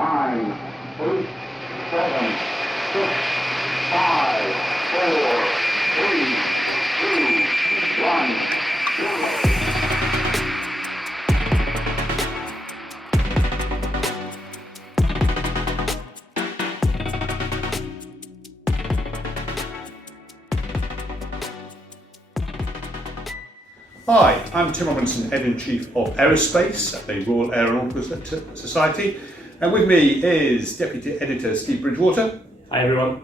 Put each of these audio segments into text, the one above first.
9, 8, 7, 6, 5, 4, 3, 2, 1, 0. Hi, I'm Tim Robinson, Editor-in-Chief of AEROSPACE at the Royal Aeronautical Society, and with me is Deputy Editor Steve Bridgewater. Hi everyone.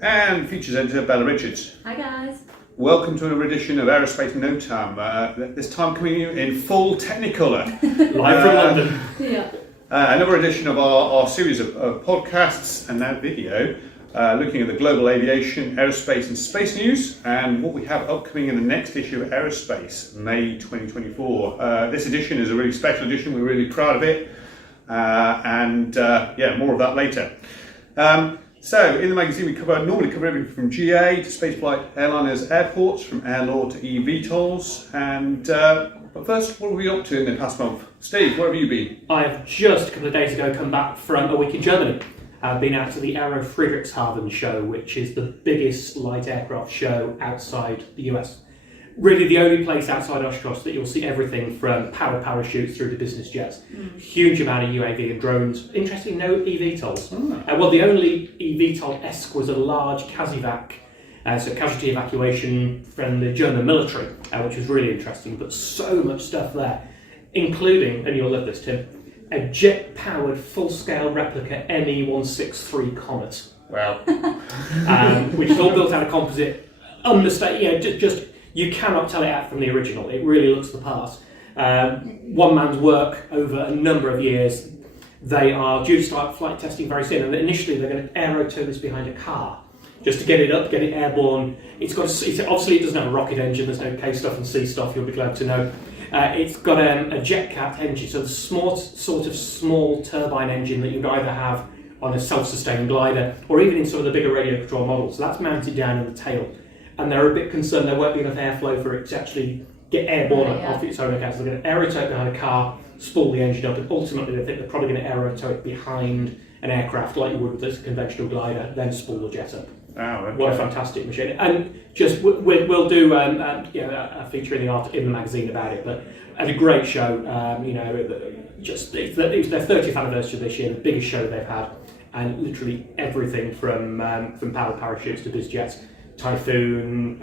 And Features Editor Bella Richards. Hi guys. Welcome to another edition of AEROSPACE NOTAM, this time coming in full Technicolor. Live from London. Yeah. Another edition of our series of podcasts and now video, looking at the global aviation, aerospace and space news and what we have upcoming in the next issue of AEROSPACE, May 2024. This edition is a really special edition, we're really proud of it, and more of that later. So in the magazine we normally cover everything from GA to spaceflight airliners, airports, from air law to eVTOLs, and but first, what were we up to in the past month? Steve, where have you been? I have just a couple of days ago come back from a week in Germany. I've been out to the Aero Friedrichshafen show, which is the biggest light aircraft show outside the US. Really the only place outside Oshkosh that you'll see everything from powered parachutes through to business jets. Huge amount of UAV and drones. Interestingly, no eVTOLs. Well, the only eVTOL-esque was a large CASEVAC, so casualty evacuation from the German military, which was really interesting, but so much stuff there, including, and you'll love this, Tim, a jet-powered full-scale replica ME-163 Comet. Wow. Which is all built out of composite, just you cannot tell it out from the original. It really looks the part. One man's work over a number of years. They are due to start flight testing very soon, and initially they're going to aerotow this behind a car, just to get it up, get it airborne. Obviously it doesn't have a rocket engine. There's no K stuff and C stuff. You'll be glad to know. It's got a jet-capped engine, so the small turbine engine that you'd either have on a self-sustaining glider or even in some of the bigger radio control models. So that's mounted down in the tail, and they're a bit concerned there won't be enough airflow for it to actually get airborne off its own account. So they're going to aerotow it behind a car, spool the engine up, and ultimately they think they're probably going to aerotow it behind an aircraft like you would with a conventional glider, then spool the jet up. Wow, okay. What a fantastic machine! And just we'll do a feature in the magazine about it. But at a great show, it was their 30th anniversary this year, the biggest show they've had, and literally everything from powered parachutes to biz jets, Typhoon,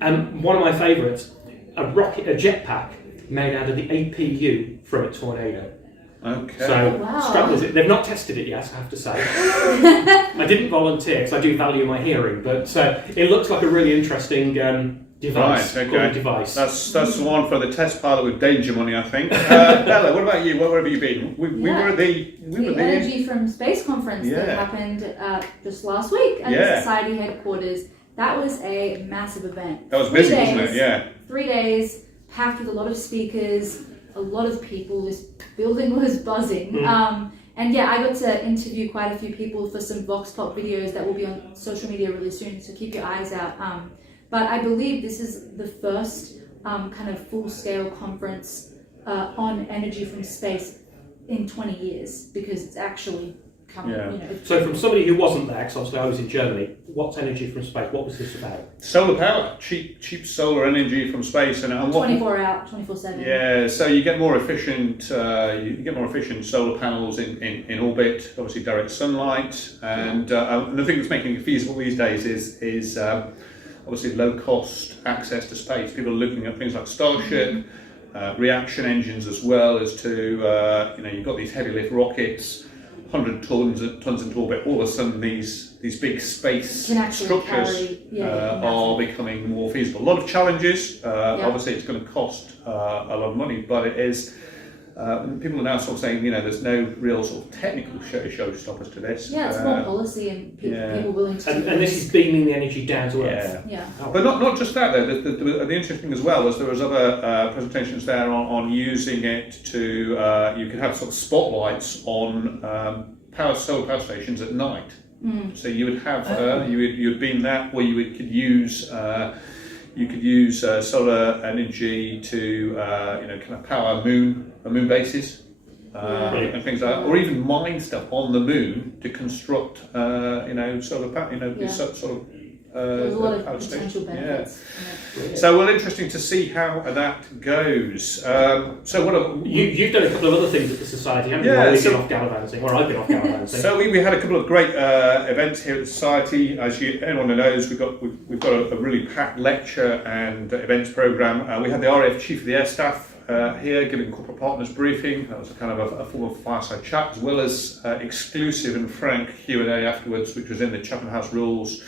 and one of my favourites, a jetpack made out of the APU from a Tornado. Okay. So, wow. They've not tested it yet, I have to say. I didn't volunteer because I do value my hearing, but it looks like a really interesting device. Right, okay. Device. That's the one for the test pilot with danger money, I think. Bella, what about you? Where have you been? We were at the Energy from Space conference that happened just last week at the Society headquarters. That was a massive event. That was busy, wasn't it? Yeah. 3 days, packed with a lot of speakers, a lot of people. This building was buzzing. And I got to interview quite a few people for some Vox Pop videos that will be on social media really soon, so keep your eyes out. But I believe this is the first kind of full-scale conference on energy from space in 20 years, because it's actually coming. So from somebody who wasn't there, because obviously I was in Germany, what's energy from space? What was this about? Olar power, cheap solar energy from space, and 24/7. Yeah, so you get more efficient. Solar panels in orbit. Obviously, direct sunlight, and the thing that's making it feasible these days is obviously low cost access to space. People are looking at things like Starship, reaction engines, as well as to you've got these heavy lift rockets. 100 tons into orbit. All of a sudden, these big space structures are becoming more feasible. A lot of challenges. Obviously, it's going to cost a lot of money, but it is. People are now sort of saying, there's no real sort of technical showstoppers to this. Yeah, it's more policy and people willing to. And this is beaming the energy down to Earth. Yeah. But not just that though. The interesting as well was there was other presentations there on using it to you could have sort of spotlights on solar power stations at night. So you would have you'd beam that, where you could use solar energy to kind of power moon bases. and things like that, or even mine stuff on the moon to construct, solar sort of. There's a lot of power potential station. benefits. So, well, interesting to see how that goes. You've done a couple of other things at the Society, haven't you? While we've been off gallivanting, or I've been off gallivanting. So we had a couple of great events here at the Society. As anyone knows, we've got a really packed lecture and events program. We had the RAF Chief of the Air Staff here giving corporate partners briefing. That was a kind of a form of fireside chat, as well as exclusive and frank Q&A afterwards, which was in the Chatham House Rules.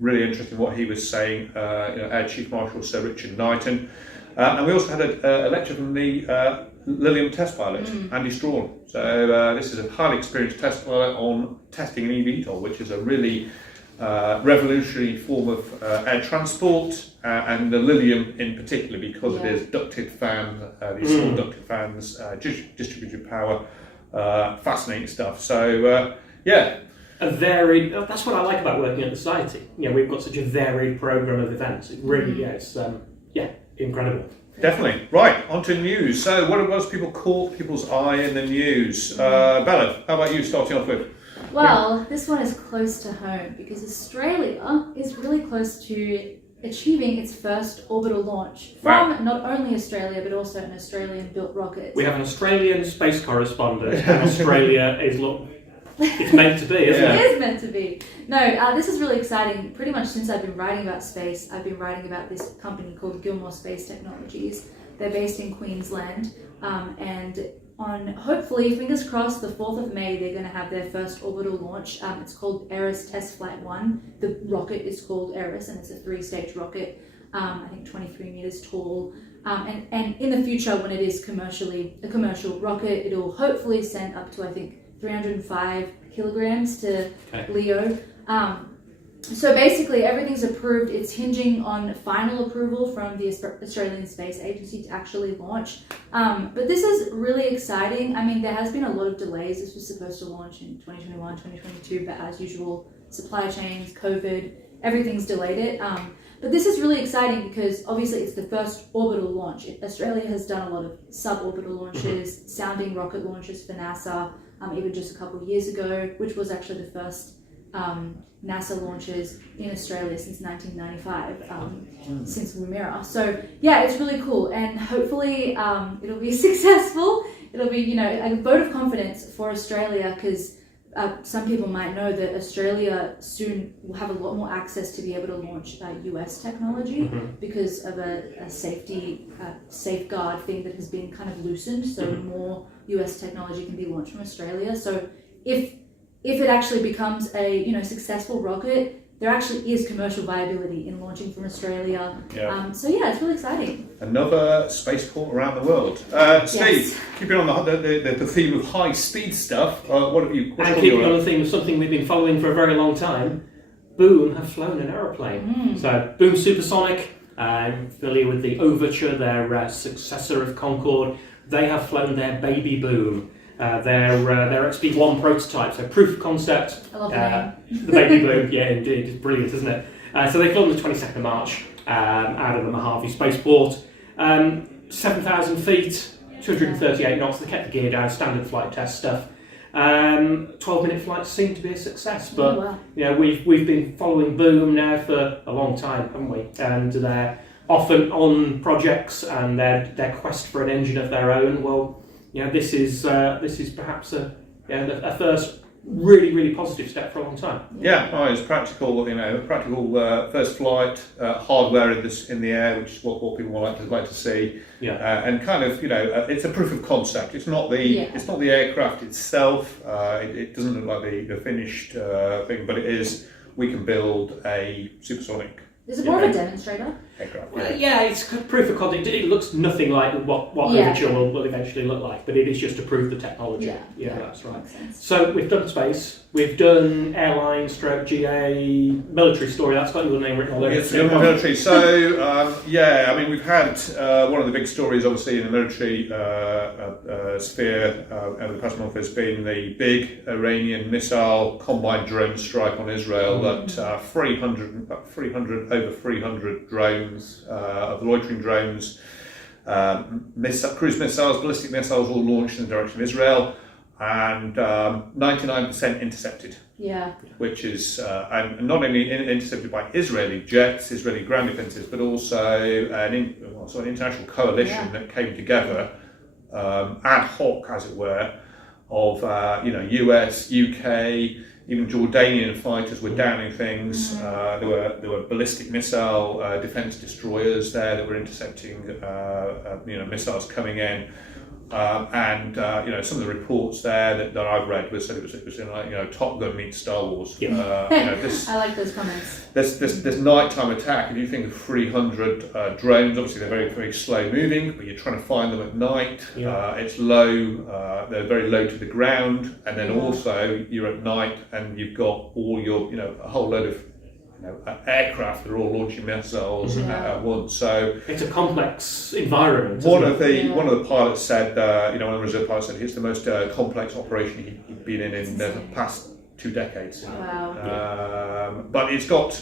Really interesting what he was saying, Air Chief Marshal Sir Richard Knighton. And we also had a lecture from the Lilium test pilot, Andy Strawn. So this is a highly experienced test pilot on testing an eVTOL, which is a really revolutionary form of air transport, and the Lilium in particular, because it is ducted fan, these small ducted fans, distributed power, fascinating stuff. So, A varied. That's what I like about working at the Society. We've got such a varied program of events. It really, it's incredible. Definitely. Right, on to news. So, what was caught people's eye in the news? Bella, how about you starting off with? Well, this one is close to home because Australia is really close to achieving its first orbital launch from not only Australia but also an Australian-built rocket. We have an Australian space correspondent, and Australia is it's meant to be, isn't it? It is meant to be. No, this is really exciting. Pretty much since I've been writing about space, I've been writing about this company called Gilmore Space Technologies. They're based in Queensland, and on, hopefully, fingers crossed, the 4th of May, they're going to have their first orbital launch. It's called AEROS Test Flight 1. The rocket is called AEROS, and it's a 3-stage rocket, I think 23 meters tall. And in the future, when it is a commercial rocket, it'll hopefully send up to, I think, 305 kilograms to Leo. So basically everything's approved. It's hinging on final approval from the Australian Space Agency to actually launch. But this is really exciting. I mean, there has been a lot of delays. This was supposed to launch in 2021, 2022, but as usual, supply chains, COVID, everything's delayed it. But this is really exciting because obviously it's the first orbital launch. Australia has done a lot of suborbital launches, sounding rocket launches for NASA, even just a couple of years ago, which was actually the first NASA launches in Australia since 1995, since Woomera. So yeah, it's really cool, and hopefully it'll be successful. It'll be, a vote of confidence for Australia, because some people might know that Australia soon will have a lot more access to be able to launch US technology because of a safety safeguard thing that has been kind of loosened, so more US technology can be launched from Australia. So if it actually becomes a successful rocket, there actually is commercial viability in launching from Australia. So yeah, it's really exciting. Another spaceport around the world. Steve, keeping on the theme of high speed stuff, what have you? And keeping on the theme of something we've been following for a very long time, Boom have flown an aeroplane. So Boom Supersonic, I'm familiar with the Overture, their successor of Concorde. They have flown their baby Boom. Their XP1 prototype, so proof of concept. I love the name. The baby Boom, yeah, indeed, it's brilliant, isn't it? So they flew on the 22nd of March out of the Mojave Spaceport. 7,000 feet, 238 knots. They kept the gear down, standard flight test stuff. 12-minute flights seem to be a success, but we've been following Boom now for a long time, haven't we? And they're often on projects and their quest for an engine of their own. Well, this is perhaps a first really positive step for a long time. Yeah, it's practical. Practical first flight, hardware in the air, which is what people like to see. And kind of it's a proof of concept. It's not the aircraft itself. It doesn't look like the finished thing, but it is. We can build a supersonic. Is it more of a demonstrator? Aircraft. Well, it's proof of concept. It looks nothing like what Overture will eventually look like, but it is just to prove the technology. Yeah, that's right. So we've done space, we've done airline, GA, military story. That's got your name written all over it. Yes, military. So we've had one of the big stories, obviously, in the military sphere over the past month has been the big Iranian missile combined drone strike on Israel. That over 300 drones, of loitering drones, cruise missiles, ballistic missiles all launched in the direction of Israel, and 99% intercepted. Yeah. Which is and not only intercepted by Israeli jets, Israeli ground defences, but also an international coalition that came together ad hoc, as it were, of US, UK, even Jordanian fighters were downing things. There were ballistic missile defence destroyers there that were intercepting missiles coming in. And some of the reports there that I've read said it was in Top Gun meets Star Wars. I like those comments. This nighttime attack. If you think of 300 drones, obviously they're very, very slow moving, but you're trying to find them at night. It's low. They're very low to the ground, and then also you're at night and you've got all your a whole load of aircraft that are all launching missiles at once. So it's a complex environment. One of the pilots said, one of the reserve pilots said it's the most complex operation he'd been in the past 2 decades. Wow. But it's got,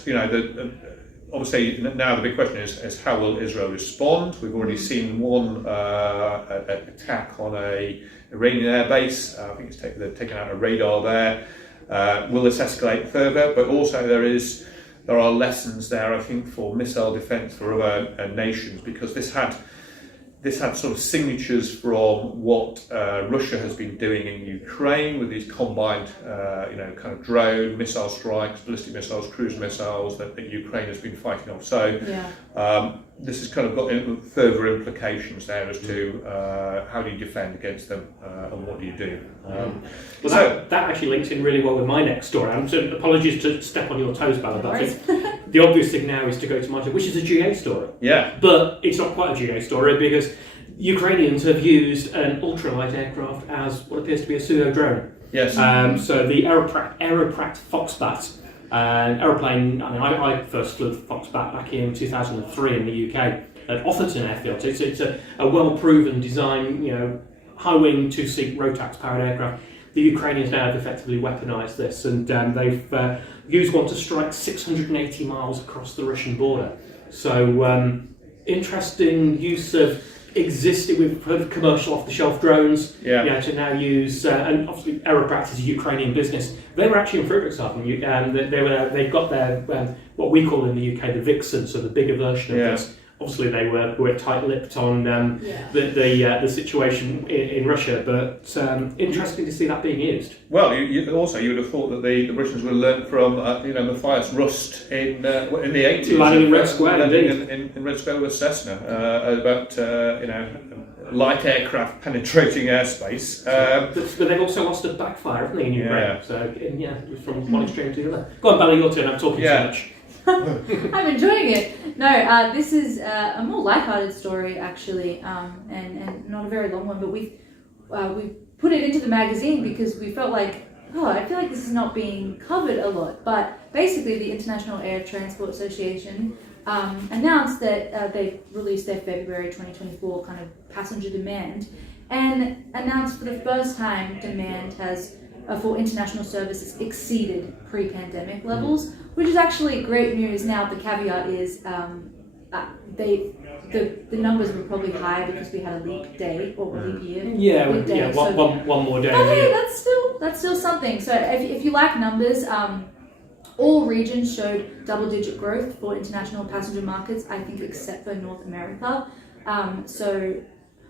obviously now the big question is how will Israel respond? We've already seen one attack on a Iranian airbase. I think they've taken out a radar there. Will this escalate further? But also there are lessons there, I think, for missile defence for other nations, because this had sort of signatures from what Russia has been doing in Ukraine with these combined, kind of drone missile strikes, ballistic missiles, cruise missiles that Ukraine has been fighting off. So this has kind of got further implications there as to how do you defend against them and what do you do. That actually links in really well with my next story. So apologies to step on your toes, Bella, but I think the obvious thing now is to go to my story, which is a GA story. Yeah. But it's not quite a GA story because Ukrainians have used an ultralight aircraft as what appears to be a pseudo drone. Yes. So the Aeroprat Foxbat, an aeroplane. I first flew the Foxbat back in 2003 in the UK at Otherton Airfield. So it's a well-proven design, high-wing 2-seat Rotax powered aircraft. The Ukrainians now have effectively weaponised this, and they've used one to strike 680 miles across the Russian border. So interesting use of existing, we've heard of commercial off-the-shelf drones, to now use, and obviously Aeroprat is a Ukrainian business. They were actually in Friedrichshafen. They've got their, what we call in the UK, the Vixen, so the bigger version of this. Obviously, they were tight-lipped on the situation in Russia, but interesting to see that being used. Well, you would have thought that the Russians would have learned from Matthias Rust in the 80s. Landing in Red Square, indeed. In Red Square with Cessna about light aircraft penetrating airspace. But they've also lost a backfire, haven't they, in Ukraine? So from one extreme to the other. Go on, Bella, your turn. I'm talking too much. I'm enjoying it. No, this is a more lighthearted story actually, and not a very long one. But we put it into the magazine because we felt like, I feel like this is not being covered a lot. But basically, the International Air Transport Association announced that they released their February 2024 kind of passenger demand, and announced for the first time demand has for international services exceeded pre-pandemic levels, which is actually great news. Now the caveat is the numbers were probably higher because we had a leap day or a leap year. One more day. But hey, that's still something. So if you like numbers, all regions showed double-digit growth for international passenger markets, I think, except for North America. So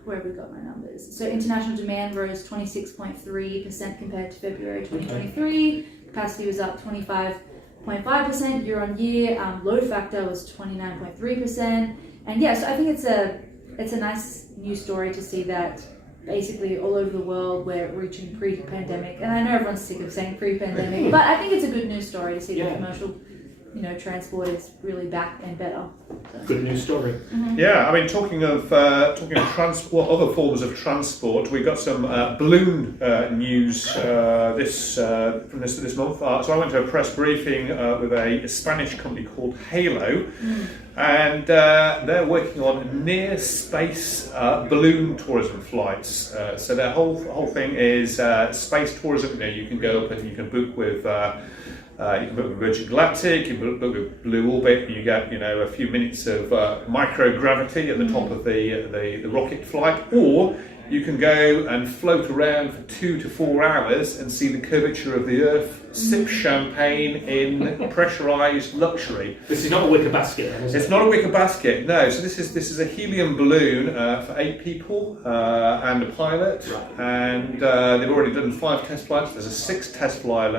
where have we got my numbers? So international demand rose 26.3% compared to February 2023. Capacity was up 25.5% year on year. Load factor was 29.3%. And so I think it's a nice news story to see that basically all over the world we're reaching pre-pandemic. And I know everyone's sick of saying pre-pandemic, but I think it's a good news story to see that commercial transport is really back and better. So. Good news story. Mm-hmm. Yeah, I mean, talking of transport, other forms of transport, we got some balloon news from this month. So I went to a press briefing with a Spanish company called Halo, and they're working on near space balloon tourism flights. So their whole thing is space tourism. You can go up and you can book with You can book with Virgin Galactic, you can book with Blue Orbit, you get a few minutes of microgravity at the top of the rocket flight, or you can go and float around for 2 to 4 hours and see the curvature of the Earth, sip champagne in pressurized luxury. This is not a wicker basket, then, is it? It's not a wicker basket, no. So this is a helium balloon for 8 people and a pilot, and they've already done 5 test flights. There's a 6th test flight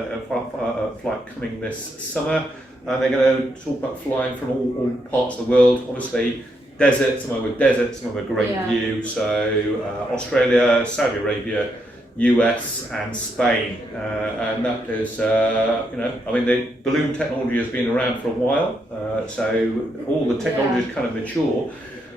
coming this summer, and they're going to talk about flying from all parts of the world. Obviously, desert, somewhere with desert, somewhere with great view. So Australia, Saudi Arabia, US and Spain, and that is, the balloon technology has been around for a while, so all the technology is kind of mature,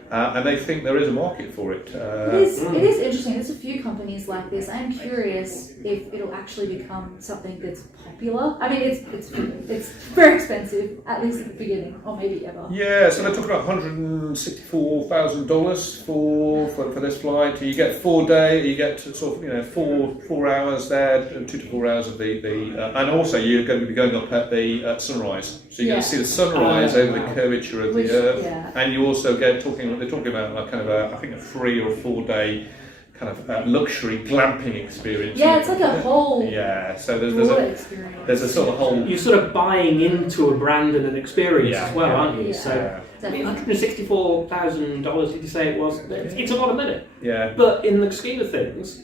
and they think there is a market for it. It is interesting. There's a few companies like this. I'm curious if it'll actually become something that's popular. I mean, it's very expensive, at least at the beginning, or maybe ever. Yeah, so they're talking about $164,000 for this flight. You get 4 days. You get sort of 4 hours there, 2 to 4 hours of the and also you're going to be going up at the sunrise. So you're going to see the sunrise over the curvature of the Earth, and you also get they're talking about like kind of I think a 3 or 4 day kind of luxury glamping experience. Yeah, it's like a whole so there's a sort of whole. You're sort of buying into a brand and an experience as well, aren't you? Yeah. So $164,000. Did you say it was? It's a lot of money. Yeah. But in the scheme of things,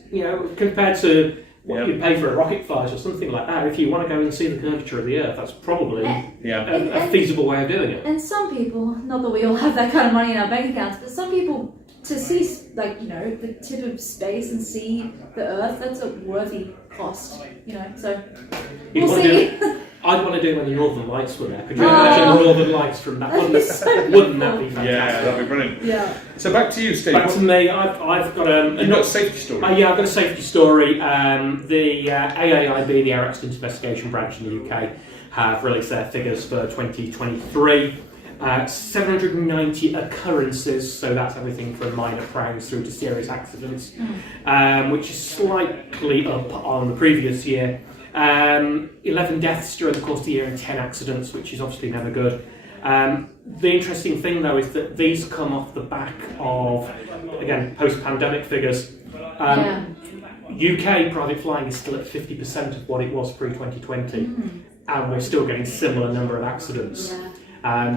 compared to what you pay for a rocket flight or something like that, if you want to go and see the curvature of the Earth, that's probably a feasible way of doing it. And some people, not that we all have that kind of money in our bank accounts, but some people, to see the tip of space and see the Earth, that's a worthy cost. So we'll see. I'd want to do it when the Northern Lights were there. Could you imagine the Northern Lights from that? Wouldn't that be fantastic? Yeah, that'd be brilliant. Yeah. So back to you, Steve. Back to me. I've got You've got a safety story. I've got a safety story. The AAIB, the Air Accident Investigation Branch in the UK, have released their figures for 2023. 790 occurrences, so that's everything from minor crowns through to serious accidents, which is slightly up on the previous year. 11 deaths during the course of the year and 10 accidents, which is obviously never good. The interesting thing though is that these come off the back of, again, post-pandemic figures. UK private flying is still at 50% of what it was pre-2020, and we're still getting similar number of accidents.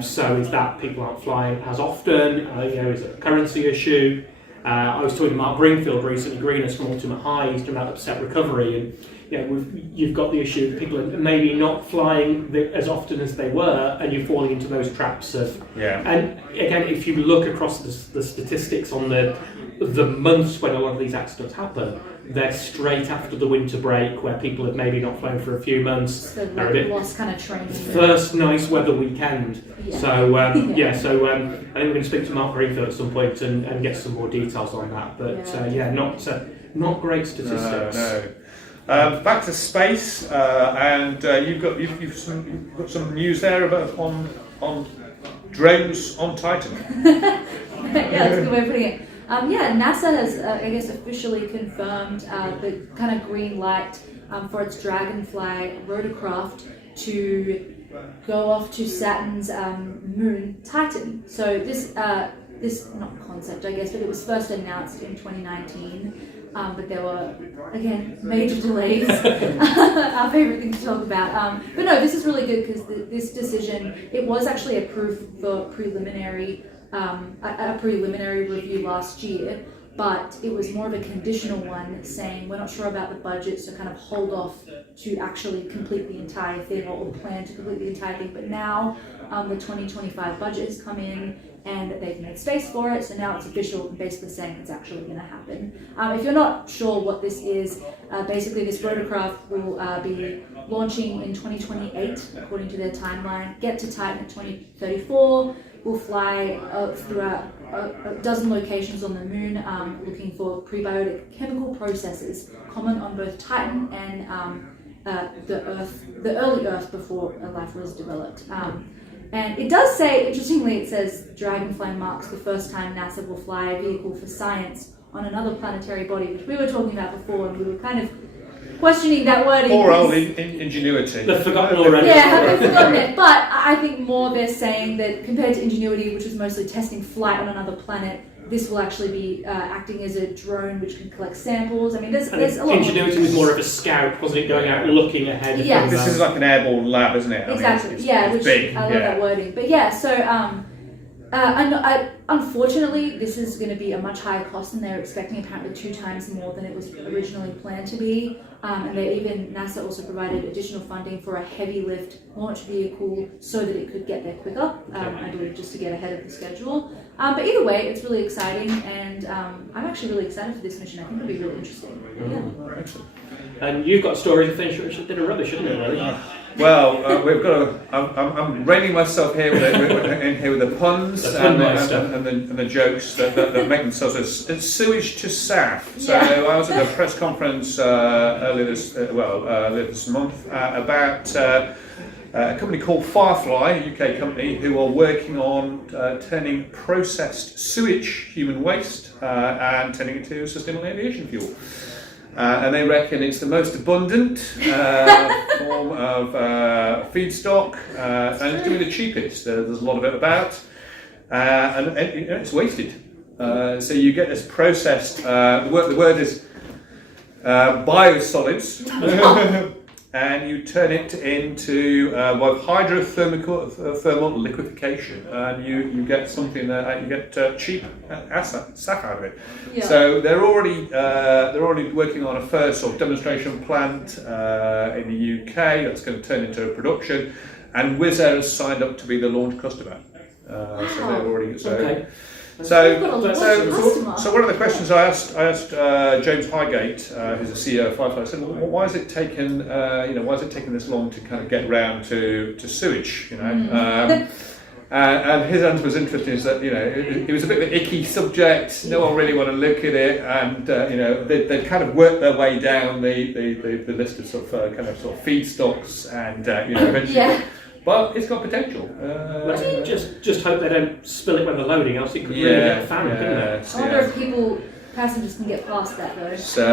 So is that people aren't flying as often? Is it a currency issue? I was talking to Mark Greenfield recently, Greeners from Ultimate High, he's talking about upset recovery, and you've got the issue that people are maybe not flying as often as they were, and you're falling into those traps of. And again, if you look across the statistics on the months when a lot of these accidents happen, they're straight after the winter break, where people have maybe not flown for a few months. The lost kind of training. First nice weather weekend. So I think we're going to speak to Mark Greenfield at some point and get some more details on that. But not great statistics. No. Back to space, and you've got some news there about on drones on Titan. That's a good way of putting it. NASA has, officially confirmed the kind of green light for its Dragonfly rotorcraft to go off to Saturn's moon Titan. So this not concept, I guess, but it was first announced in 2019. But there were, again, major delays. Our favourite thing to talk about. But no, this is really good because this decision, it was actually approved for a preliminary review last year, but it was more of a conditional one saying we're not sure about the budget, so kind of hold off to actually complete the entire thing or plan to complete the entire thing. But now the 2025 budget has come in and they've made space for it, so now it's official, basically saying it's actually going to happen. If you're not sure what this is, basically this rotorcraft will be launching in 2028 according to their timeline, get to Titan in 2034, will fly throughout a dozen locations on the moon looking for prebiotic chemical processes common on both Titan and the early Earth before life was developed. And it does say, interestingly, it says Dragonfly marks the first time NASA will fly a vehicle for science on another planetary body, which we were talking about before, and we were kind of questioning that wording. Poor old because- ingenuity. They've forgotten already. Yeah, have they forgotten it? But I think more they're saying that compared to Ingenuity, which was mostly testing flight on another planet, this will actually be acting as a drone which can collect samples. I mean, there's a lot. Ingenuity was more of a scout, wasn't it? Going out looking ahead. Yeah. Of This is like an airborne lab, isn't it? I mean, Exactly. it's Which big. I love that wording. But yeah, so unfortunately, this is going to be a much higher cost than they're expecting. Apparently, 2 times more than it was originally planned to be. And NASA also provided additional funding for a heavy lift launch vehicle so that it could get there quicker. I believe just to get ahead of the schedule. But either way, it's really exciting, and I'm actually really excited for this mission. I think it'll be really interesting. Yeah. Excellent. And you've got stories to finish, which did a rubbish, shouldn't it, really? Well, we've got. I'm reining myself here with the puns and the jokes that make themselves as sewage to SAF. So I was at a press conference earlier this month about a company called Firefly, a UK company, who are working on turning processed sewage, human waste, and turning it to sustainable aviation fuel. And they reckon it's the most abundant form of feedstock, and it's going to be the cheapest. There's a lot of it about, and it's wasted. So you get this processed. The word is biosolids, and you turn it into hydrothermal liquefaction, and you get something that you get cheap SAF out of it. Yeah. So they're already working on a first sort of demonstration plant in the UK that's going to turn into a production, and Wizz Air has signed up to be the launch customer. So they've already So one of the questions I asked James Highgate, who's the CEO of Firefly, I said, well, why is it taken this long to kind of get round to sewage? And his answer was interesting. Is that it was a bit of an icky subject. No one really want to look at it, and they kind of worked their way down the list of sort of feedstocks, and eventually. But it's got potential. Just hope they don't spill it when they're loading, else it could really get a fan, couldn't it? I wonder if passengers can get past that though. So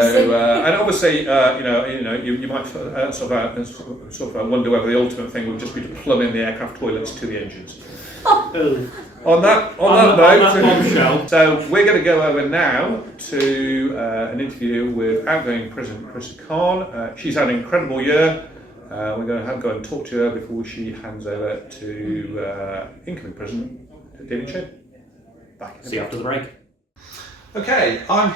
and obviously, you might sort of wonder whether the ultimate thing would just be to plumb in the aircraft toilets to the engines. On that note, so we're going to go over now to an interview with outgoing President Carissa Khan. She's had an incredible year. We're going to go and talk to her before she hands over to incoming President David Chin. Back. See you after the break. Okay, I'm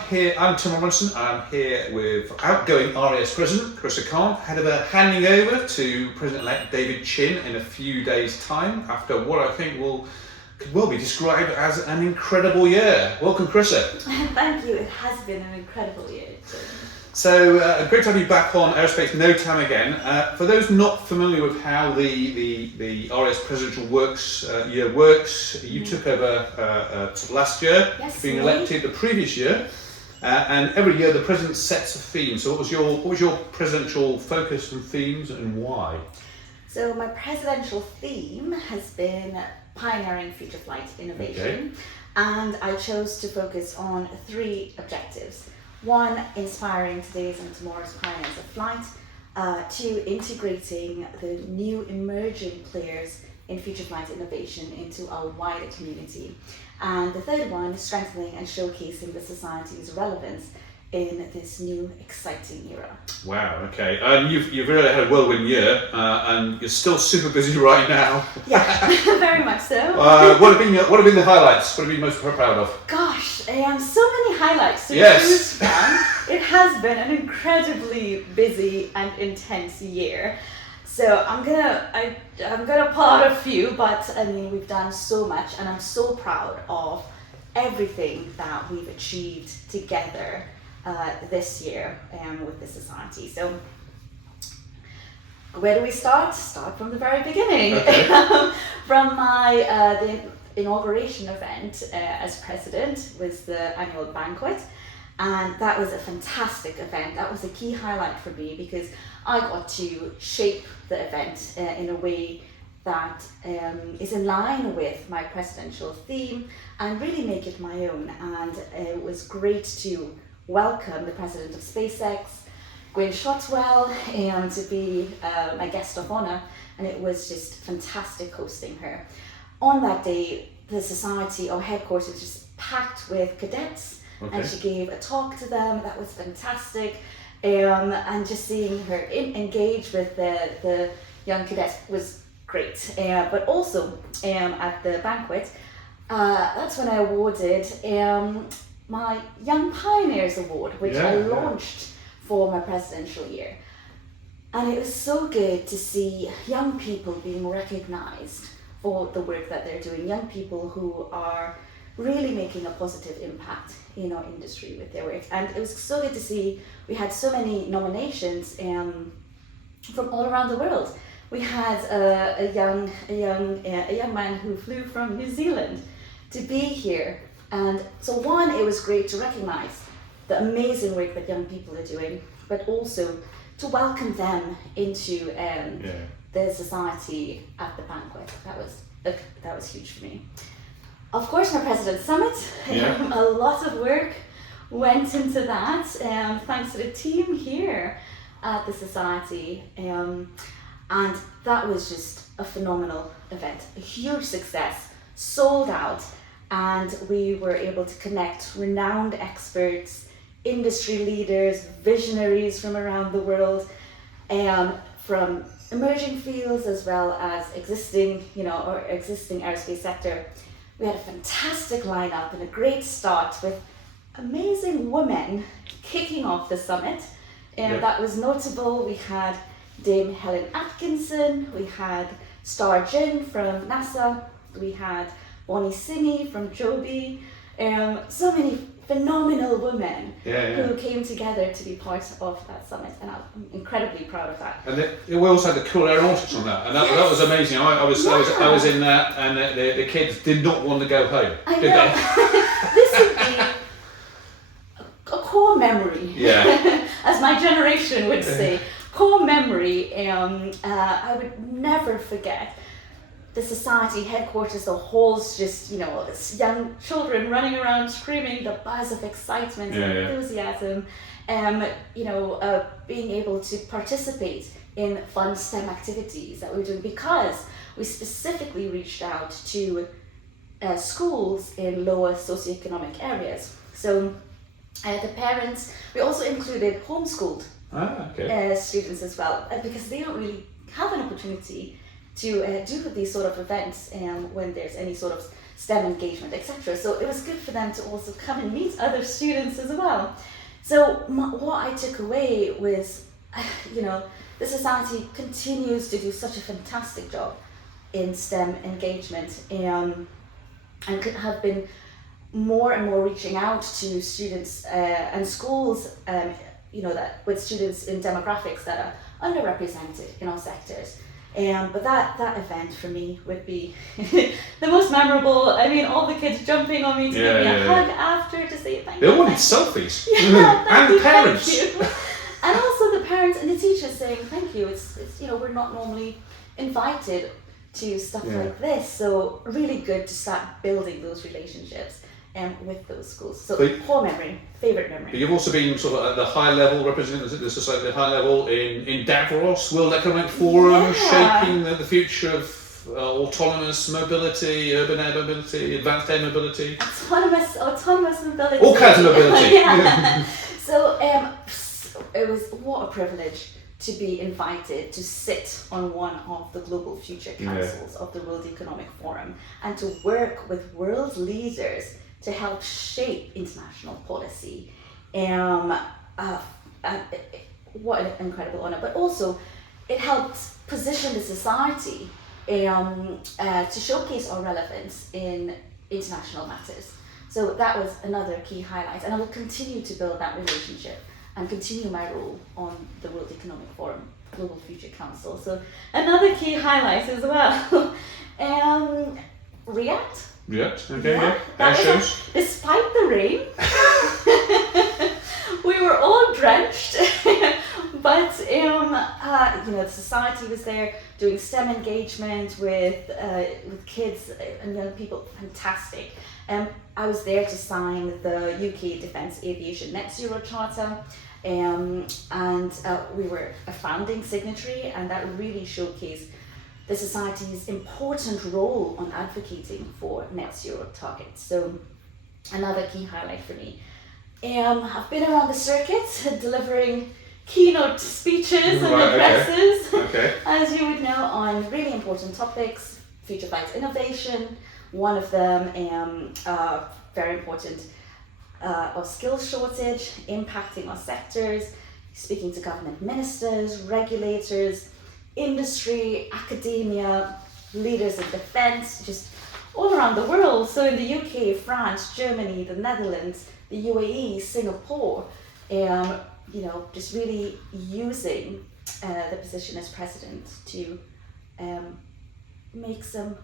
Tim Robinson. I'm here with outgoing RAS President Carissa Khan, ahead of her handing over to President-elect David Chin in a few days' time, after what I think could well be described as an incredible year. Welcome, Carissa. Thank you. It has been an incredible year. So great to have you back on AEROSPACE NOTAM again. For those not familiar with how the RAS presidential year works, you took over last year, being elected the previous year, and every year the president sets a theme. So what was your presidential focus and themes, and why? So my presidential theme has been pioneering future flight innovation, and I chose to focus on 3 objectives. 1, inspiring today's and tomorrow's pioneers of flight. 2, integrating the new emerging players in future flight innovation into our wider community. And the 3rd one, strengthening and showcasing the society's relevance in this new exciting era. Wow, okay. You've really had a whirlwind year, and you're still super busy right now. Yeah, very much so. What have been the highlights? What have you been most proud of? Gosh, so many highlights to choose from. It has been an incredibly busy and intense year. So I'm gonna pull out a few, but I mean we've done so much, and I'm so proud of everything that we've achieved together this year with the society. So where do we start? Start from the very beginning. Okay. From my the inauguration event as president was the annual banquet, and that was a fantastic event. That was a key highlight for me because I got to shape the event in a way that is in line with my presidential theme and really make it my own. And it was great to welcome the president of SpaceX, Gwyn Shotwell to be my guest of honour, and it was just fantastic hosting her. On that day, the society, our headquarters, was just packed with cadets, and she gave a talk to them. That was fantastic. And just seeing her engage with the young cadets was great. But also at the banquet, that's when I awarded my Young Pioneers Award, which I launched for my presidential year. And it was so good to see young people being recognised for the work that they're doing, young people who are really making a positive impact in our industry with their work. And it was so good to see we had so many nominations from all around the world. We had a young man who flew from New Zealand to be here. And so one, it was great to recognise the amazing work that young people are doing, but also to welcome them into the society at the banquet. That was huge for me. Of course, my President's Summit, a lot of work went into that, thanks to the team here at the Society, and that was just a phenomenal event, a huge success, sold out, and we were able to connect renowned experts, industry leaders, visionaries from around the world, from emerging fields as well as existing aerospace sector. We had a fantastic lineup and a great start with amazing women kicking off the summit. That was notable. We had Dame Helen Atkinson, we had Star Jin from NASA, we had Bonnie Singh from Joby, so many phenomenal women who came together to be part of that summit, and I'm incredibly proud of that. And we also had the cool aeronautics on that, and that was amazing. I was in that, and the kids did not want to go home, did they? This would be a core memory, as my generation would say. Core memory, I would never forget. The society headquarters, the halls, just young children running around screaming, the buzz of excitement and enthusiasm, being able to participate in fun STEM activities that we were doing, because we specifically reached out to schools in lower socioeconomic areas. So the parents, we also included homeschooled students as well, because they don't really have an opportunity to do these sort of events when there's any sort of STEM engagement, etc. So it was good for them to also come and meet other students as well. So what I took away was, the society continues to do such a fantastic job in STEM engagement, and have been more and more reaching out to students and schools, that with students in demographics that are underrepresented in our sectors. But that event for me would be the most memorable. I mean, all the kids jumping on me to give me a hug after to say thank you. They wanted selfies. And the parents. And also the parents and the teachers saying thank you. It's we're not normally invited to stuff like this, so really good to start building those relationships with those schools. So core memory, favourite memory. But you've also been sort of at the high level, representing the society at the high level in Davos, World Economic Forum, shaping the future of autonomous mobility, urban air mobility, advanced air mobility. Autonomous mobility. All kinds of mobility. So it was what a privilege to be invited to sit on one of the global future councils of the World Economic Forum and to work with world leaders to help shape international policy. What an incredible honour. But also, it helped position the society to showcase our relevance in international matters. So that was another key highlight, and I will continue to build that relationship and continue my role on the World Economic Forum Global Future Council. So another key highlight as well. React. Air shows. Despite the rain, we were all drenched, but the society was there doing STEM engagement with kids and young people. Fantastic. I was there to sign the UK Defence Aviation Net Zero Charter, and we were a founding signatory, and that really showcased the Society's important role on advocating for net zero targets. So another key highlight for me. I've been around the circuit delivering keynote speeches and addresses, as you would know, on really important topics, future flight innovation, one of them very important, of skills shortage impacting our sectors, speaking to government ministers, regulators, industry, academia, leaders in defence, just all around the world. So in the UK, France, Germany, the Netherlands, the UAE, Singapore, just really using the position as president to make some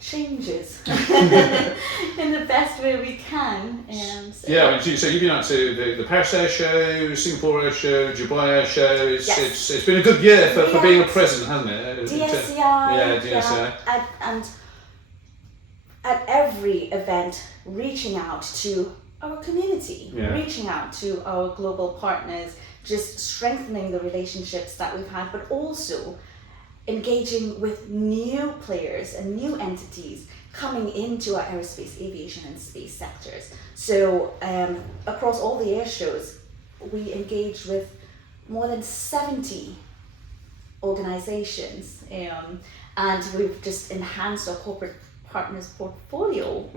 changes in the best way we can. So you've been out to the Paris Air Show, Singapore Air Show, Dubai Air Show. It's been a good year for being a president, hasn't it? DSCI. And at every event, reaching out to our community, reaching out to our global partners, just strengthening the relationships that we've had, but also engaging with new players and new entities coming into our aerospace, aviation and space sectors. So across all the air shows, we engaged with more than 70 organizations, and we've just enhanced our corporate partners portfolio.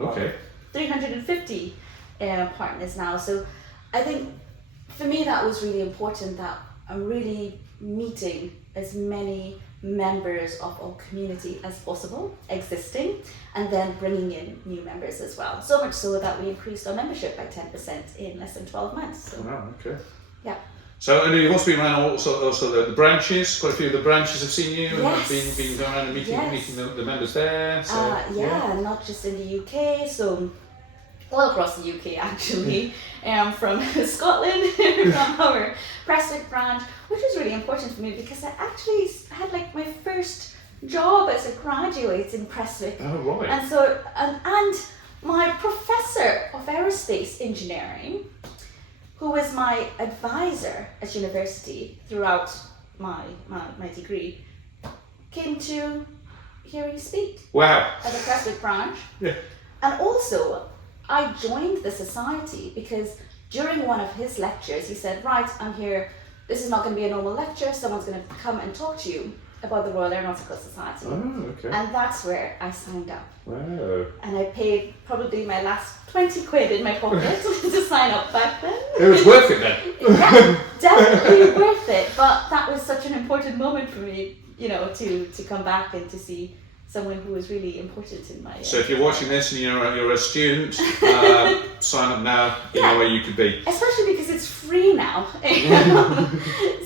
350 partners now. So I think for me that was really important, that I'm really meeting as many members of our community as possible, existing, and then bringing in new members as well. So much so that we increased our membership by 10% in less than 12 months. So, wow, okay. Yeah. So, and you've also been around also the branches. Quite a few of the branches have seen you and have been going around and meeting the members there. So, not just in the UK, so all across the UK actually, from Scotland, from our Prestwick branch, which was really important for me because I actually had like my first job as a graduate in Prestwick. Oh, right. And so, and my professor of aerospace engineering, who was my advisor at university throughout my degree, came to hear me speak. Wow. At the Prestwick branch. Yeah. And also, I joined the society because during one of his lectures, he said, right, I'm here, this is not going to be a normal lecture, someone's going to come and talk to you about the Royal Aeronautical Society. Oh, okay. And that's where I signed up. Wow. And I paid probably my last 20 quid in my pocket to sign up back then. It was worth it then. Yeah, definitely worth it. But that was such an important moment for me, to come back and to see someone who was really important in my. So if you're watching this and you're a student, sign up now. You know where you could be. Especially because it's free now.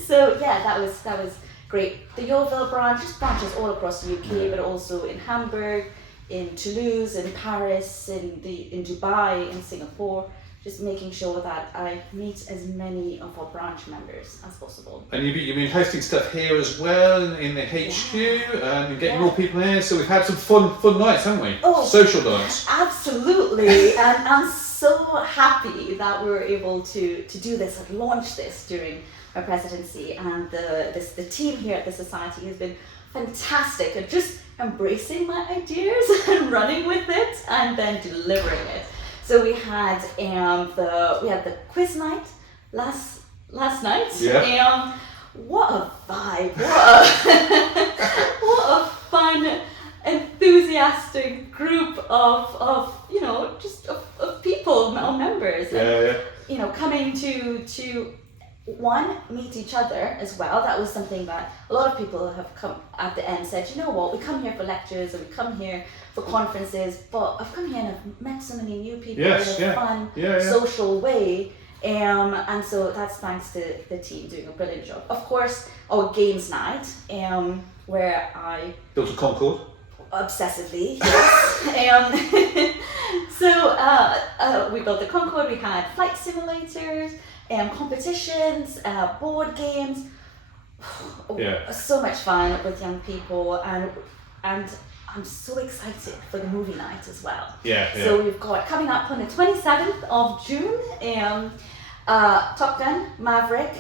So yeah, that was great. The Yeovil branch, just branches all across the UK, but also in Hamburg, in Toulouse, in Paris, in Dubai, in Singapore. Just making sure that I meet as many of our branch members as possible. And you've been hosting stuff here as well in the HQ and getting more people here. So we've had some fun nights, haven't we? Oh, social nights. Absolutely, and I'm so happy that we were able to do this and launch this during our presidency. And the team here at the Society has been fantastic at just embracing my ideas and running with it and then delivering it. So we had the quiz night last night. Yeah. What a vibe! What a fun, enthusiastic group of people, our members. And, coming to one, meet each other as well. That was something that a lot of people have come at the end said, you know what, we come here for lectures and we come here for conferences, but I've come here and I've met so many new people in a fun, social way. And so that's thanks to the team doing a brilliant job. Of course, our games night, where I built a Concorde. Obsessively, yes. So we built the Concorde. We had flight simulators, competitions, board games. So much fun with young people, and I'm so excited for the movie night as well. So we've got coming up on the 27th of June, Top Gun, Maverick,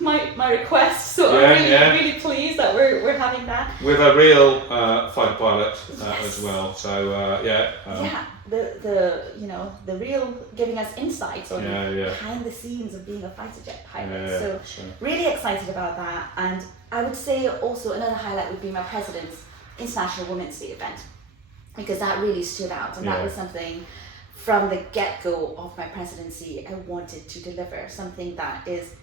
my request. So Yeah, I'm really, yeah. really pleased that we're having that. With a real fighter pilot Yes. as well. So yeah. Yeah, the real giving us insights on Yeah. behind the scenes of being a fighter jet pilot. Yeah, So really excited about that. And I would say also another highlight would be my president's International Women's Day event, because that really stood out, and that was something from the get-go of my presidency I wanted to deliver, something that is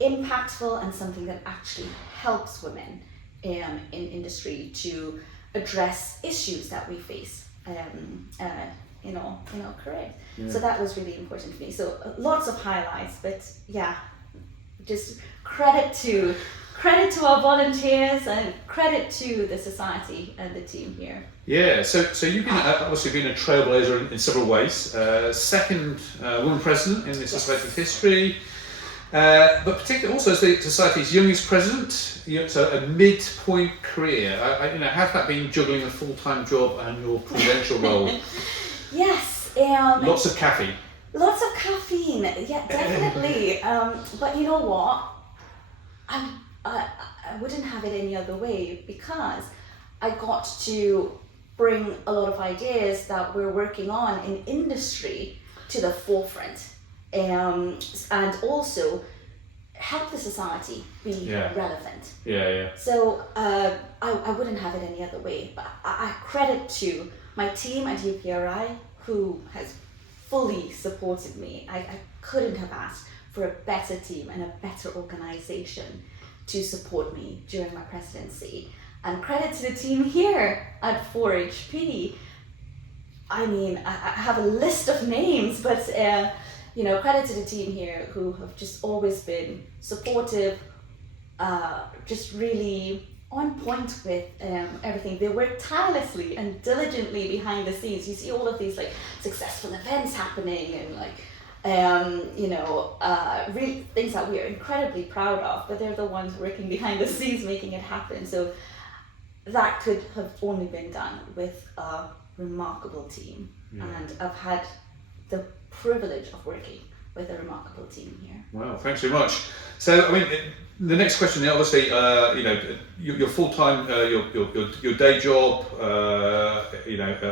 impactful and something that actually helps women in industry to address issues that we face in our career. So that was really important for me. So lots of highlights, but yeah, just credit to our volunteers and credit to the society and the team here. Yeah, so you've been obviously been a trailblazer in several ways. Second woman president in the Society's history, but particularly also as the Society's youngest president. So a midpoint career. How's that been juggling a full-time job and your presidential role? Yes. Lots of caffeine. Lots of caffeine. Yeah, definitely. But you know what? I wouldn't have it any other way, because I got to bring a lot of ideas that we're working on in industry to the forefront, and also help the society be relevant. Yeah. So I wouldn't have it any other way. But I credit to my team at UPRI, who has fully supported me. I couldn't have asked for a better team and a better organization to support me during my presidency. And credit to the team here at 4HP. I mean, I have a list of names, but credit to the team here, who have just always been supportive, just really on point with everything. They work tirelessly and diligently behind the scenes. You see all of these successful events happening, and really things that we are incredibly proud of, but they're the ones working behind the scenes making it happen. So that could have only been done with a remarkable team, and I've had the privilege of working with a remarkable team here. Wow, thanks very much. So, I mean, the next question, obviously, your full time, your day job,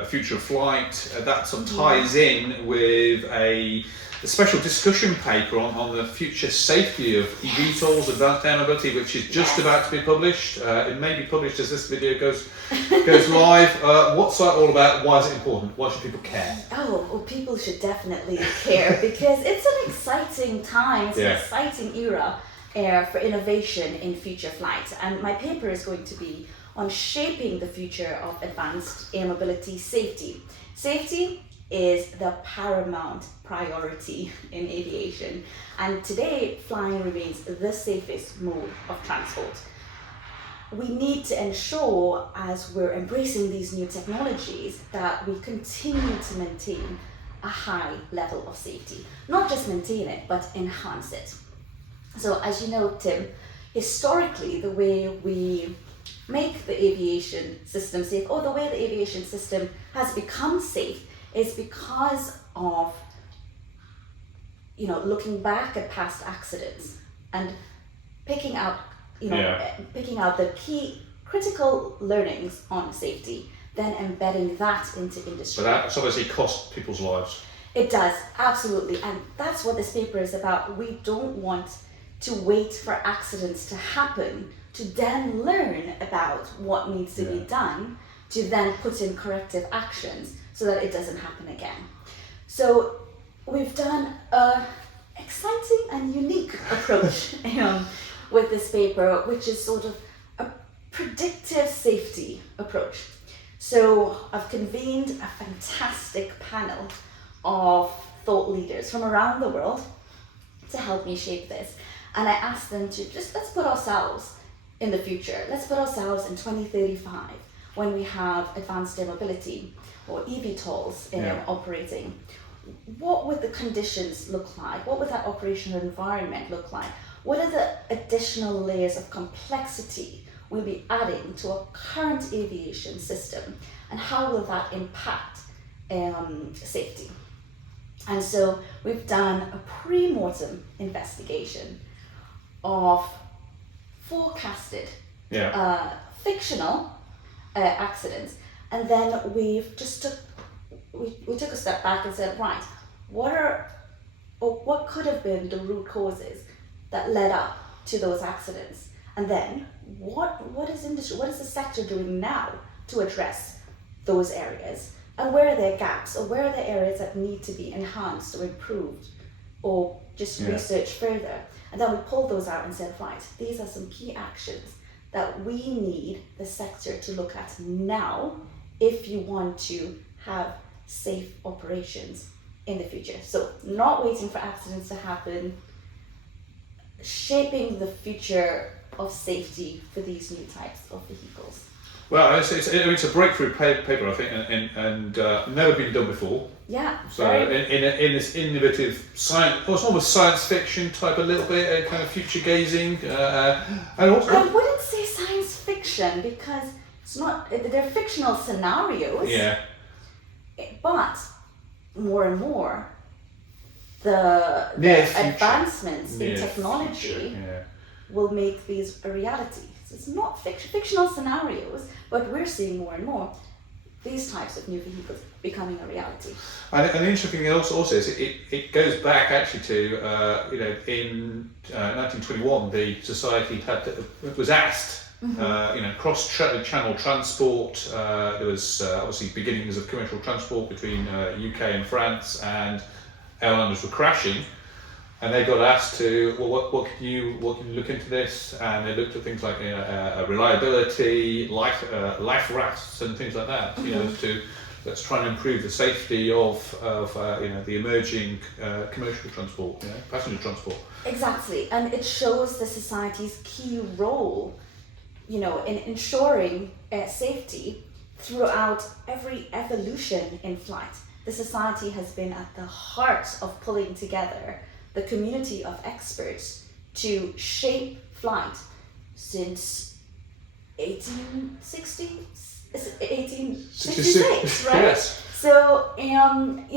future flight, that sort of ties in with a special discussion paper on the future safety of eVTOLs, advanced air mobility, which is just about to be published. It may be published as this video goes live. What's that all about? Why is it important? Why should people care? Oh, well, people should definitely care, because it's an exciting time. It's an exciting era for innovation in future flight. And my paper is going to be on shaping the future of advanced air mobility safety. Safety is the paramount priority in aviation, and today flying remains the safest mode of transport. We need to ensure, as we're embracing these new technologies, that we continue to maintain a high level of safety. Not just maintain it, but enhance it. So as you know, Tim, historically the way we make the aviation system safe, or the way the aviation system has become safe, is because of looking back at past accidents and picking out the key critical learnings on safety, then embedding that into industry. But that's obviously cost people's lives. It does, absolutely, and that's what this paper is about. We don't want to wait for accidents to happen to then learn about what needs to be done, to then put in corrective actions so that it doesn't happen again. So we've done an exciting and unique approach with this paper, which is sort of a predictive safety approach. So I've convened a fantastic panel of thought leaders from around the world to help me shape this. And I asked them to let's put ourselves in the future. Let's put ourselves in 2035, when we have advanced air mobility or eVTOLs operating. What would the conditions look like? What would that operational environment look like? What are the additional layers of complexity we'll be adding to our current aviation system? And how will that impact safety? And so we've done a pre-mortem investigation of forecasted fictional accidents, and then we took a step back and said, right, what could have been the root causes that led up to those accidents, and then what is the sector doing now to address those areas, and where are there gaps, or where are there areas that need to be enhanced or improved or just researched further. And then we pulled those out and said, right, these are some key actions that we need the sector to look at now if you want to have safe operations in the future. So not waiting for accidents to happen, shaping the future of safety for these new types of vehicles. Well, it's a breakthrough paper, I think, and never been done before. Yeah. So in this innovative science, well, it's almost science fiction type, a little bit, kind of future gazing, and also. I wouldn't say science fiction because it's not. They're fictional scenarios. Yeah. But more and more, the advancements in technology will make these a reality. So it's not fictional scenarios, but we're seeing more and more these types of new vehicles becoming a reality. And the interesting thing also is it goes back actually to in 1921 the society was asked. Cross-channel transport. There was obviously beginnings of commercial transport between UK and France, and airliners were crashing, and they got asked to, well, what can you look into this? And they looked at things like reliability, life rafts, and things like that. Let's try and improve the safety of the emerging commercial transport, passenger transport. Exactly, and it shows the society's key role, in ensuring safety throughout every evolution in flight. The society has been at the heart of pulling together the community of experts to shape flight since 1866, right? Yes. So, and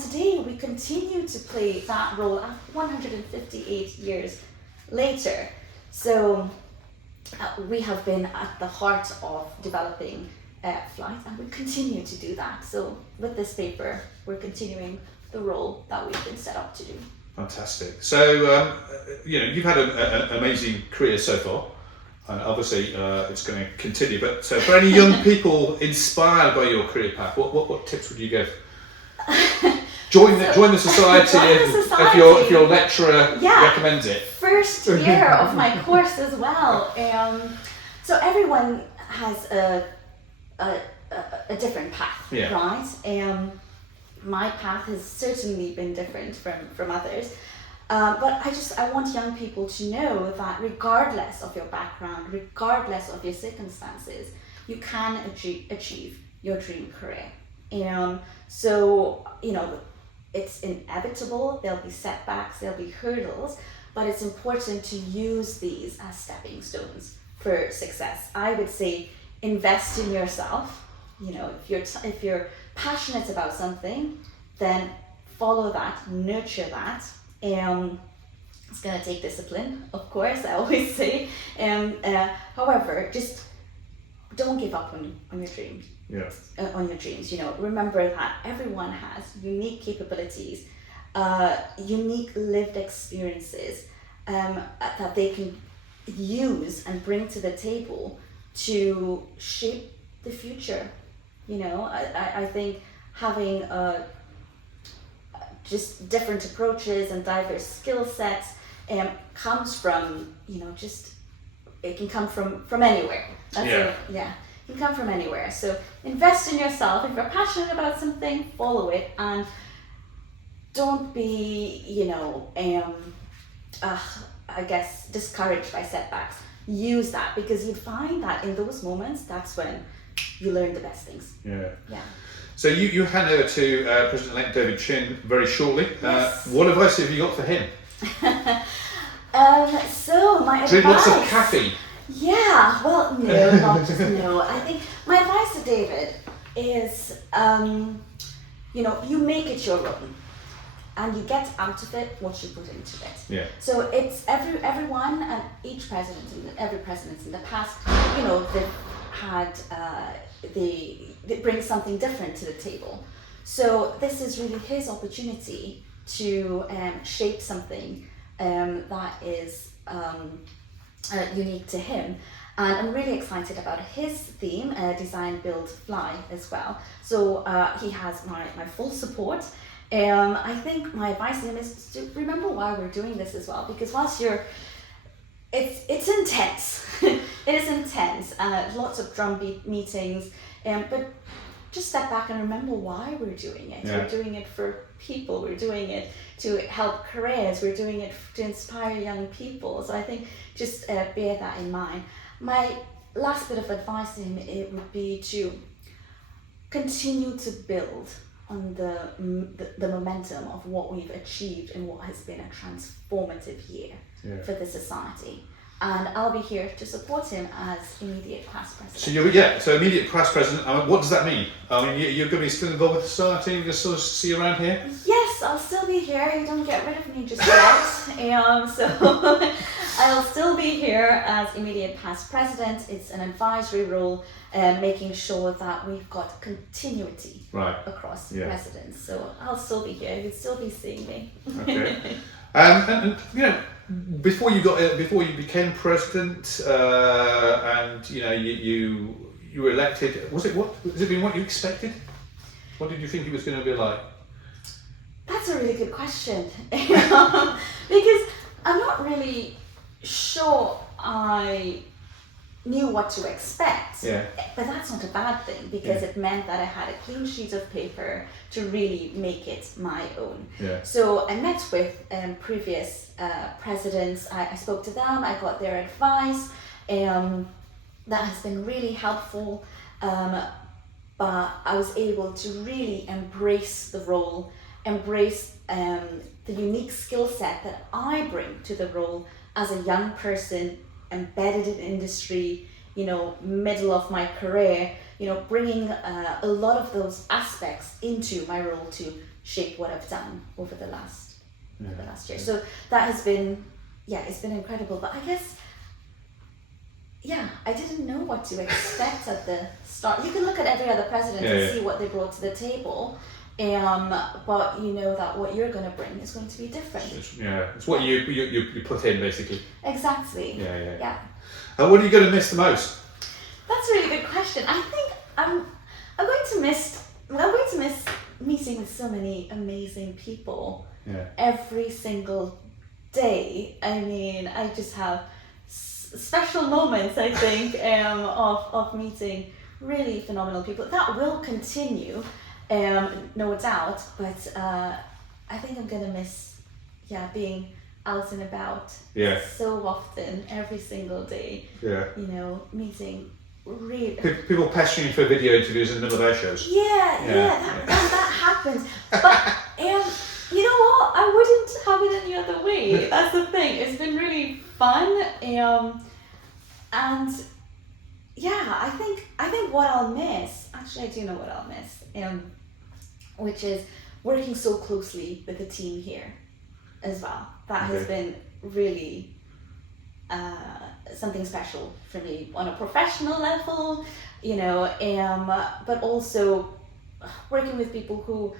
today we continue to play that role 158 years later. So, we have been at the heart of developing flight, and we continue to do that. So with this paper, we're continuing the role that we've been set up to do. Fantastic. So, you've had an amazing career so far, and obviously it's going to continue. But for any young people inspired by your career path, what tips would you give? Join the society if your lecturer recommends it. First year of my course as well. So everyone has a different path, right? My path has certainly been different from others. But I want young people to know that regardless of your background, regardless of your circumstances, you can achieve your dream career. It's inevitable, there'll be setbacks, there'll be hurdles, but it's important to use these as stepping stones for success. I would say invest in yourself. If you're passionate about something, then follow that, nurture that. It's going to take discipline, of course, I always say. However, just don't give up on your dreams. On your dreams, remember that everyone has unique capabilities, unique lived experiences that they can use and bring to the table to shape the future. I think having just different approaches and diverse skill sets comes from, it can come from anywhere. It can come from anywhere. So invest in yourself. If you're passionate about something, follow it, and don't be, discouraged by setbacks. Use that, because you'd find that in those moments, that's when you learn the best things. Yeah. So you hand over to President-elect David Chin very shortly. Yes. What advice have you got for him? So my advice. Drink lots of caffeine. Yeah, well, no, not just no. I think my advice to David is, you make it your own. and you get out of it what you put into it. Yeah. So it's everyone and each president and every president in the past, you know, they've had they bring something different to the table. So this is really his opportunity to shape something that is unique to him. And I'm really excited about his theme, Design, Build, Fly as well. So he has my full support. I think my advice to him is to remember why we're doing this as well, because whilst it's intense. It is intense, lots of drumbeat meetings, but just step back and remember why we're doing it. Yeah. We're doing it for people, we're doing it to help careers, we're doing it to inspire young people. So I think just bear that in mind. My last bit of advice to him, it would be to continue to build on the momentum of what we've achieved in what has been a transformative year for the society. And I'll be here to support him as immediate past president. So immediate past president. What does that mean? I mean, you're going to be still involved with the society. You're going to sort of see you around here. Yes, I'll still be here. You don't get rid of me just yet. So I'll still be here as immediate past president. It's an advisory role, making sure that we've got continuity across presidents. So I'll still be here. You'll still be seeing me. Okay. And you know, before you became president, and you know you were elected, has it been what you expected? What did you think it was going to be like? That's a really good question. Because I'm not really sure I knew what to expect. But that's not a bad thing, because it meant that I had a clean sheet of paper to really make it my own. So I met with previous presidents. I spoke to them, I got their advice. That has been really helpful. But I was able to really embrace the role, embrace the unique skill set that I bring to the role as a young person, embedded in industry, you know, middle of my career, you know, bringing a lot of those aspects into my role to shape what I've done over the last year. So that has been, it's been incredible. But I guess, I didn't know what to expect at the start. You can look at every other president and see what they brought to the table. But you know that what you're going to bring is going to be different. It's what you put in, basically. Exactly. What are you going to miss the most? That's a really good question. I think I'm going to miss meeting with so many amazing people every single day. I mean, I just have special moments, I think, of meeting really phenomenal people. That will continue. No doubt, but I think I'm gonna miss being out and about so often, every single day. You know, meeting really people pestering you for video interviews in the middle of air shows. That happens. But you know what? I wouldn't have it any other way. That's the thing. It's been really fun. And I think what I'll miss. Actually, I do know what I'll miss. Which is working so closely with the team here as well. That has been really something special for me on a professional level, you know, but also working with people who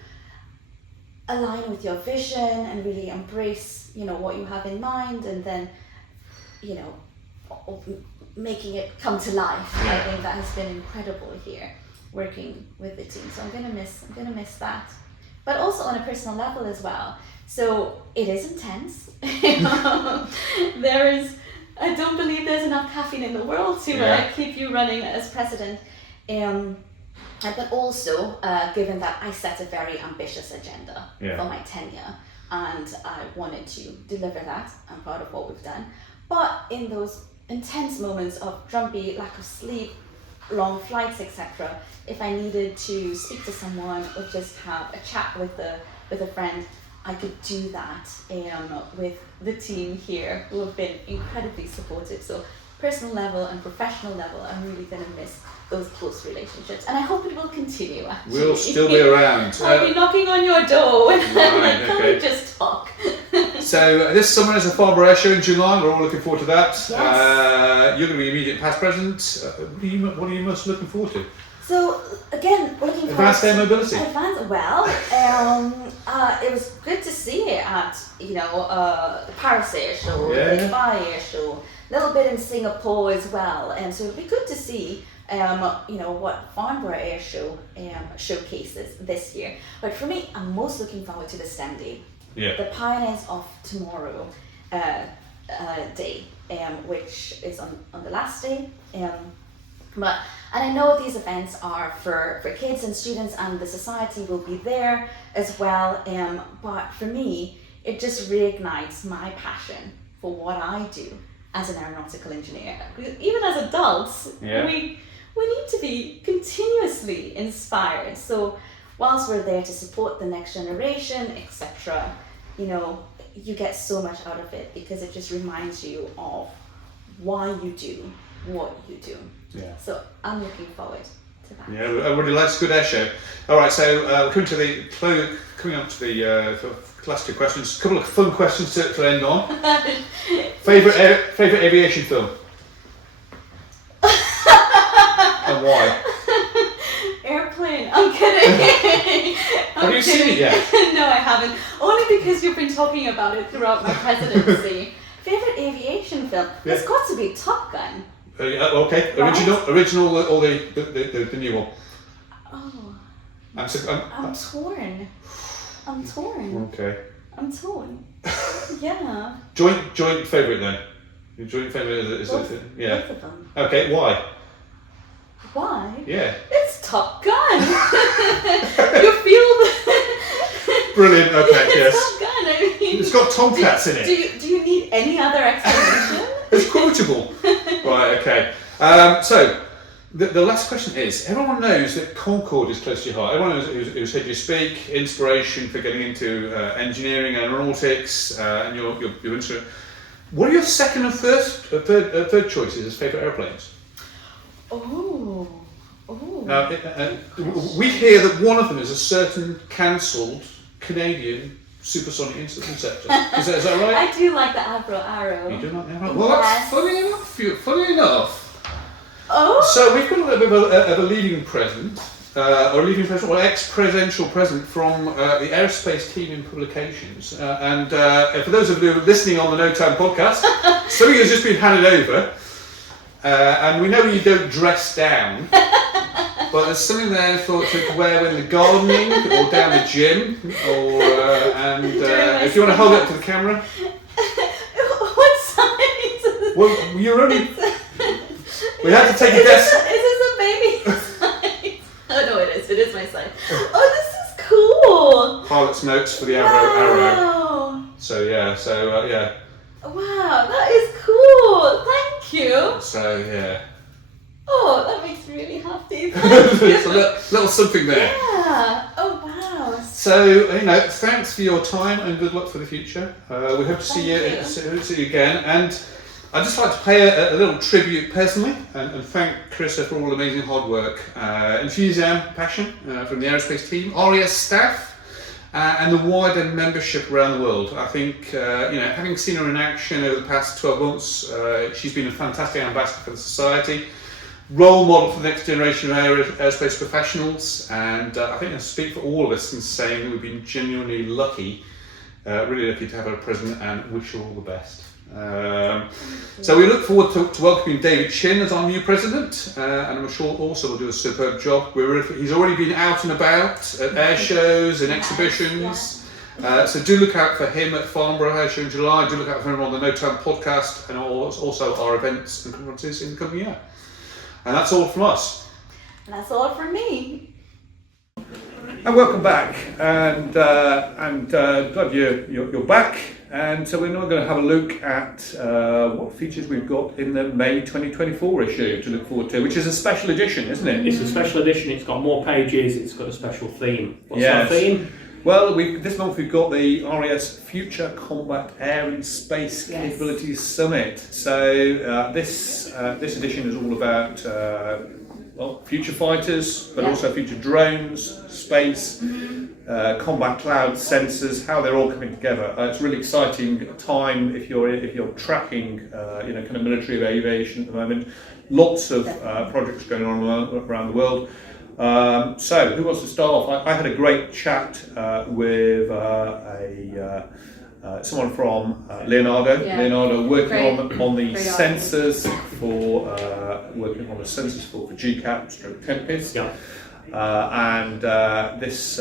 align with your vision and really embrace, you know, what you have in mind, and then, you know, making it come to life. I think that has been incredible here, working with the team. So I'm gonna miss that, but also on a personal level as well. So it is intense. I don't believe there's enough caffeine in the world to keep you running as president. But also, given that I set a very ambitious agenda for my tenure, and I wanted to deliver that. I'm proud of what we've done. But in those intense moments of drumbeat, lack of sleep, long flights, etc., if I needed to speak to someone or just have a chat with a friend, I could do that with the team here, who have been incredibly supportive. So personal level and professional level, I'm really going to miss those close relationships, and I hope it will continue. Actually, We'll still be around. I'll be knocking on your door when I'm like, can okay. we just talk? So this summer is the Farnborough Air Show in July. We're all looking forward to that. Yes. You're going to be immediate past president. What are you most looking forward to? So again, looking Advanced air forward mobility. It was good to see it at the Paris Air Show, Yeah. the Dubai Air Show, a little bit in Singapore as well, and so it'll be good to see what Farnborough Air Show showcases this year. But for me, I'm most looking forward to the STEM Day, the Pioneers of Tomorrow day, which is on the last day. And I know these events are for kids and students, and the society will be there as well. But for me, it just reignites my passion for what I do as an aeronautical engineer. Even as adults, we need to be continuously inspired. So whilst we're there to support the next generation, etc., you get so much out of it because it just reminds you of why you do what you do. Yeah. So I'm looking forward to that. Yeah, everybody likes a good air show. All right, so coming up to the last two questions. A couple of fun questions to end on. Favorite aviation film? And why? Airplane. I'm kidding. Have you seen it yet? No, I haven't. Only because you've been talking about it throughout my presidency. Favorite aviation film? It's got to be Top Gun. Okay, Right? original or the new one? Oh, I'm torn. I'm torn. Okay. I'm torn. Yeah. Joint favourite then? Your joint favourite is Both of them. Okay, why? Why? Yeah. It's Top Gun. You feel Brilliant. Okay. it's Yes. Top Gun. I mean, It's got tomcats in it. do you need any other explanation? It's quotable. Right. Okay. So the last question is: everyone knows that Concorde is close to your heart. Everyone knows who's heard you speak. Inspiration for getting into engineering, aeronautics, and your interest. What are your second and third choices as favourite airplanes? Oh. Now, we hear that one of them is a certain cancelled Canadian supersonic interceptor. Is that right? I do like the Arrow. You do like that? Well, that's Yes. funny enough. Oh. So we've got a little bit of a leading present, or ex-presidential present from the aerospace team in publications. And for those of you listening on the No Time podcast, something has just been handed over. And we know you don't dress down, but there's something there to wear when the gardening or down the gym, if you want to hold it up to the camera. What size? Well, you're only. We have to take a guess. Is this a baby size? Oh no, it is. It is my size. Oh, this is cool. Pilot's notes for the Arrow. Wow. So yeah. Wow, that is cool. Thank you. So yeah. Oh, that makes me really happy. There's a little something there. Yeah. Oh wow. So thanks for your time and good luck for the future. We hope to see Thank you again. And I'd just like to pay a little tribute personally and thank Carissa for all the amazing hard work, enthusiasm, passion from the aerospace team, RES staff, and the wider membership around the world. I think having seen her in action over the past 12 months, she's been a fantastic ambassador for the society. Role model for the next generation of aerospace professionals, and I think I speak for all of us in saying that we've been genuinely lucky, really lucky to have her present, and wish her all the best. So we look forward to welcoming David Chin as our new president, and I'm sure also will do a superb job. He's already been out and about at air shows and exhibitions. So do look out for him at Farnborough Air Show in July. Do look out for him on the No Time podcast and also our events and conferences in the coming year. And that's all from us. And that's all from me. And welcome back, and glad you're back. And so we're now going to have a look at what features we've got in the May 2024 issue to look forward to, which is a special edition, isn't it? It's a special edition. It's got more pages. It's got a special theme. What's Yes. our theme? Well, this month we've got the RAS Future Combat Air and Space Yes. Capabilities Summit. So this edition is all about future fighters, but also future drones, space, combat cloud sensors, how they're all coming together. It's a really exciting time if you're tracking kind of military aviation at the moment. Lots of projects going on around the world. So, who wants to start off? I had a great chat with someone from Leonardo. Yeah. Leonardo working on the Great sensors for for GCAP stroke Tempest. Yeah. And this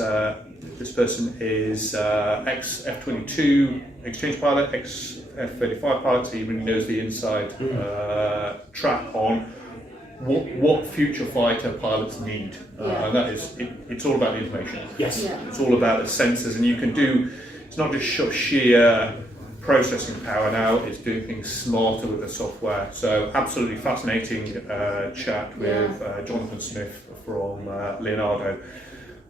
person is ex F-22 exchange pilot, ex F-35 pilot. So he really knows the inside track on what future fighter pilots need, and that is it's all about the information. Yes. Yeah. It's all about the sensors, and you can do. It's not just sheer processing power now. It's doing things smarter with the software. So absolutely fascinating chat with Jonathan Smith from Leonardo.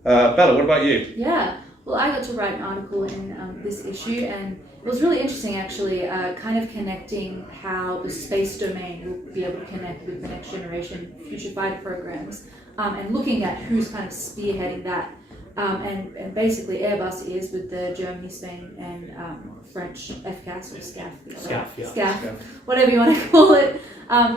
Bella, what about you? Yeah, well, I got to write an article in this issue, and it was really interesting actually, kind of connecting how the space domain will be able to connect with the next generation future fighter programs, and looking at who's kind of spearheading that. And basically Airbus is with the Germany, Spain and French FCAS or SCAF, whatever you want to call it.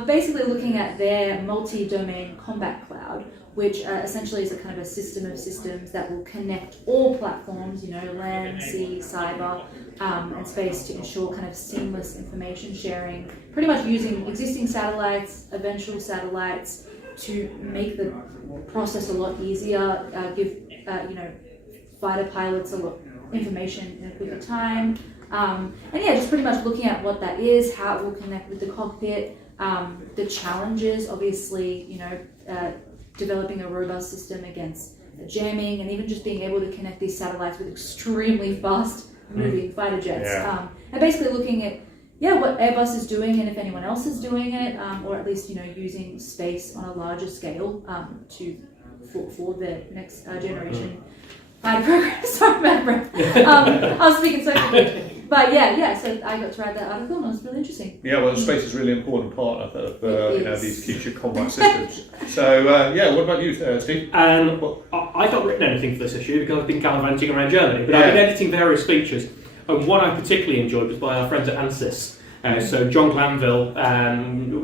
Basically looking at their multi-domain combat cloud, which essentially is a kind of a system of systems that will connect all platforms, land, sea, cyber, and space to ensure kind of seamless information sharing, pretty much using existing satellites, eventual satellites, to make the process a lot easier, give fighter pilots a lot information in a quicker time, and just pretty much looking at what that is, how it will connect with the cockpit, the challenges, obviously, developing a robust system against jamming, and even just being able to connect these satellites with extremely fast moving fighter jets, and basically looking at what Airbus is doing and if anyone else is doing it, or at least using space on a larger scale for the next generation fighter program. Sorry about breath. I was speaking so quickly. But so I got to write that article and it was really interesting. Yeah, well, space is a really important part of these future combat systems. So, what about you, Steve? I've not written anything for this issue because I've been gallivanting around Germany, but I've been editing various features. And one I particularly enjoyed was by our friends at ANSYS. So John Glanville,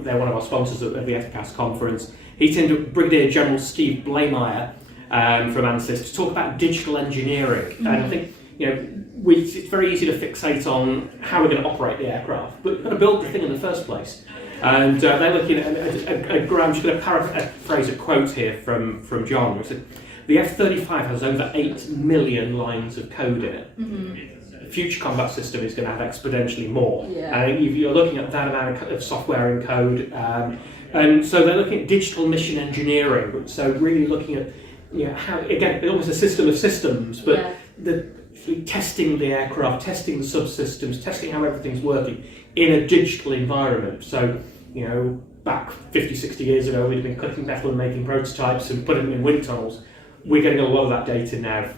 they're one of our sponsors at the FCAS conference. He turned to Brigadier General Steve Blameyer from ANSYS to talk about digital engineering. And I think it's very easy to fixate on how we're going to operate the aircraft, but we've got to build the thing in the first place. And they're looking at I'm just going to paraphrase a quote here from John. He said, the F-35 has over 8 million lines of code in it. The future combat system is going to have exponentially more. You're looking at that amount of software and code. And so they're looking at digital mission engineering. So really looking at how, again, it's almost a system of systems, but testing the aircraft, testing the subsystems, testing how everything's working in a digital environment. So, back 50, 60 years ago, we'd been cutting metal and making prototypes and putting them in wind tunnels. We're getting a lot of that data now,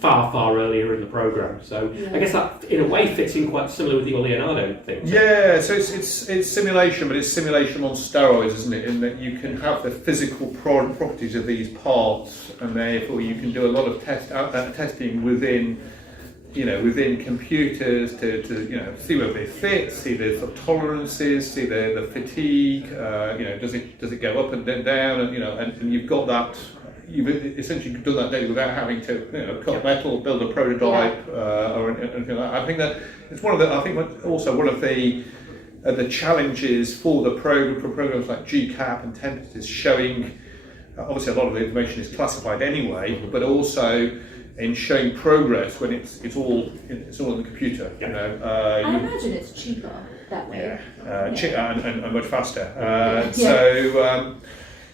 far, far earlier in the program. So I guess that, in a way, fits in quite similar with your Leonardo thing. Yeah, so it's simulation, but it's simulation on steroids, isn't it? In that you can have the physical properties of these parts, and therefore you can do a lot of testing within computers to see whether they fit, see the sort of tolerances, see the fatigue. Does it go up and then down, and you've got that. You've essentially done that data without having to cut metal, build a prototype, or anything like that. I think that it's one of the challenges for the programs like GCAP and Tempest is showing. Obviously, a lot of the information is classified anyway, but also in showing progress when it's all in the computer. I imagine it's cheaper that way. And much faster.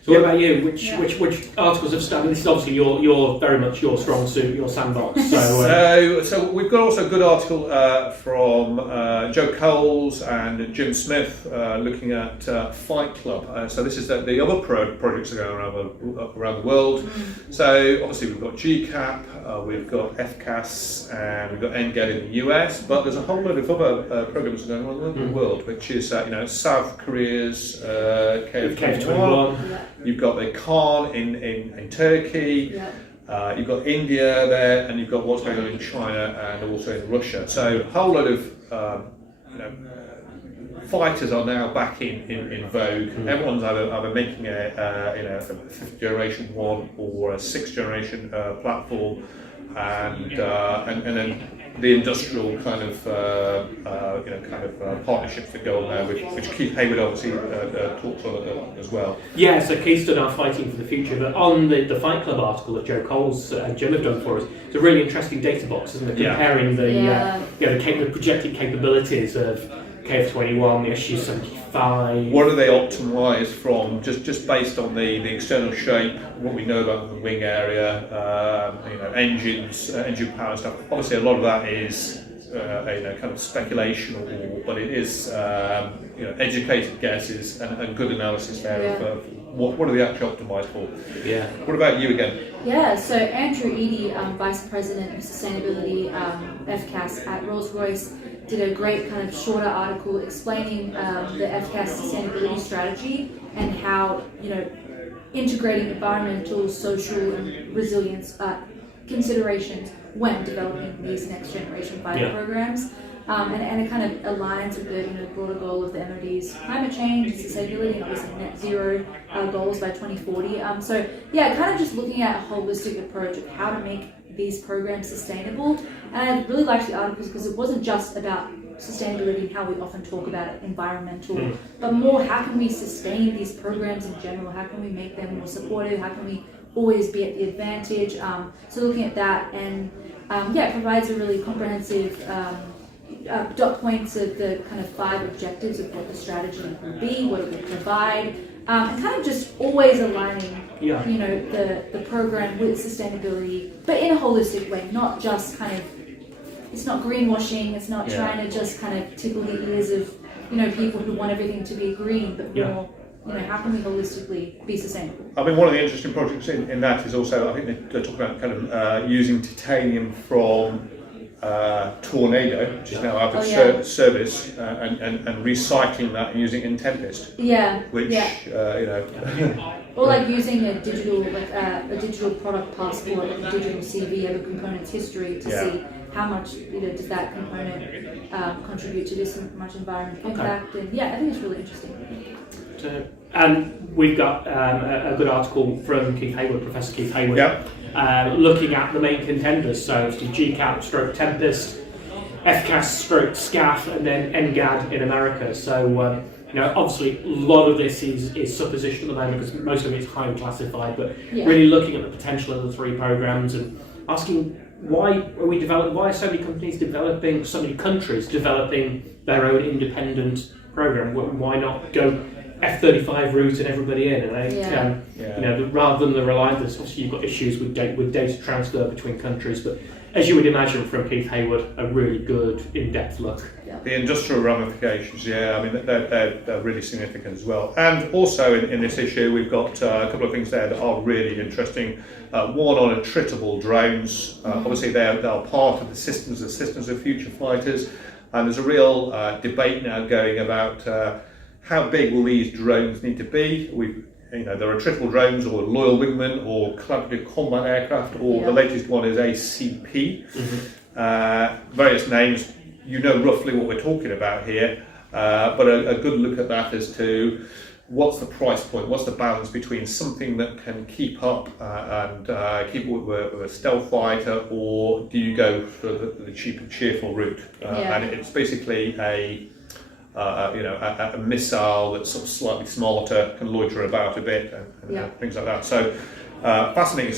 So what about you? Which Yeah. which articles have started? This is obviously your very much your strong suit, your sandbox. So So we've got also a good article from Joe Coles and Jim Smith looking at Fight Club. So this is the other projects that are going around the world. So obviously we've got GCAP, we've got FCAS, and we've got NGAD in the US, but there's a whole load of other programs going on around the world, which is South Korea's KF21. Yeah. You've got the Khan in Turkey. Yeah. You've got India there, and you've got what's going on in China and also in Russia. So a whole lot of fighters are now back in vogue. Everyone's either making a fifth generation one or a sixth generation platform, and then the industrial kind of partnerships that go on there, which Keith Hayward obviously talks on as well. yeah, so Keith's done our Fighting for the Future, but on the Fight Club article that Joe Coles and Jim have done for us, it's a really interesting data box, isn't it? Yeah. Comparing Yeah. the projected capabilities of KF21, the SU-75. What are they optimised from? Just based on the external shape, what we know about the wing area, engines, engine power stuff. Obviously, a lot of that is kind of speculation, but it is educated guesses and good analysis there of what are they actually optimised for. Yeah. What about you again? Yeah, so Andrew Eady, Vice President of Sustainability, FCAS at Rolls-Royce, did a great kind of shorter article explaining the FCAS sustainability strategy and how, integrating environmental, social and resilience considerations when developing these next generation fighter programs. And it kind of aligns with the broader goal of the MOD's climate change and sustainability and obviously net zero goals by 2040. So yeah, kind of just looking at a holistic approach of how to make these programs sustainable. And I really liked the articles because it wasn't just about sustainability and how we often talk about it, environmental, but more how can we sustain these programs in general? How can we make them more supportive? How can we always be at the advantage? So looking at that and it provides a really comprehensive dot points of the kind of 5 objectives of what the strategy will be, what it will provide, and kind of just always aligning, the program with sustainability, but in a holistic way, not just kind of, it's not greenwashing, it's not trying to just kind of tickle the ears of, people who want everything to be green, but more, how can we holistically be sustainable? I mean, one of the interesting projects in that is also, I think they talk about kind of using titanium from Tornado, which is now out of service, and recycling that and using it in Tempest. Yeah. Which Or like using a digital product passport, like a digital CV of a component's history to see how much does that component contribute to this much environmental impact. And I think it's really interesting. And we've got a good article from Keith Hayward, Professor Keith Hayward, looking at the main contenders. So it's GCAP stroke Tempest, FCAS stroke SCAF, and then NGAD in America. So obviously a lot of this is supposition at the moment because most of it is highly classified, but really looking at the potential of the 3 programs and asking why are so many countries developing their own independent program? Why not go F-35 route and everybody in? And I think, rather than the reliance, obviously you've got issues with data transfer between countries, but as you would imagine from Keith Hayward, a really good in-depth look. The industrial ramifications, I mean, they're really significant as well. And also in this issue, we've got a couple of things there that are really interesting. One on attritable drones. Obviously, they're part of the systems of future fighters. And there's a real debate now going about how big will these drones need to be. There are attritable drones or loyal wingmen or collaborative combat aircraft, or the latest one is ACP. Various names. You know roughly what we're talking about here, but a good look at that as to what's the price point, what's the balance between something that can keep up and keep with a stealth fighter, or do you go for the cheap and cheerful route? And it's basically a missile that's sort of slightly smarter, can loiter about a bit, and things like that. So fascinating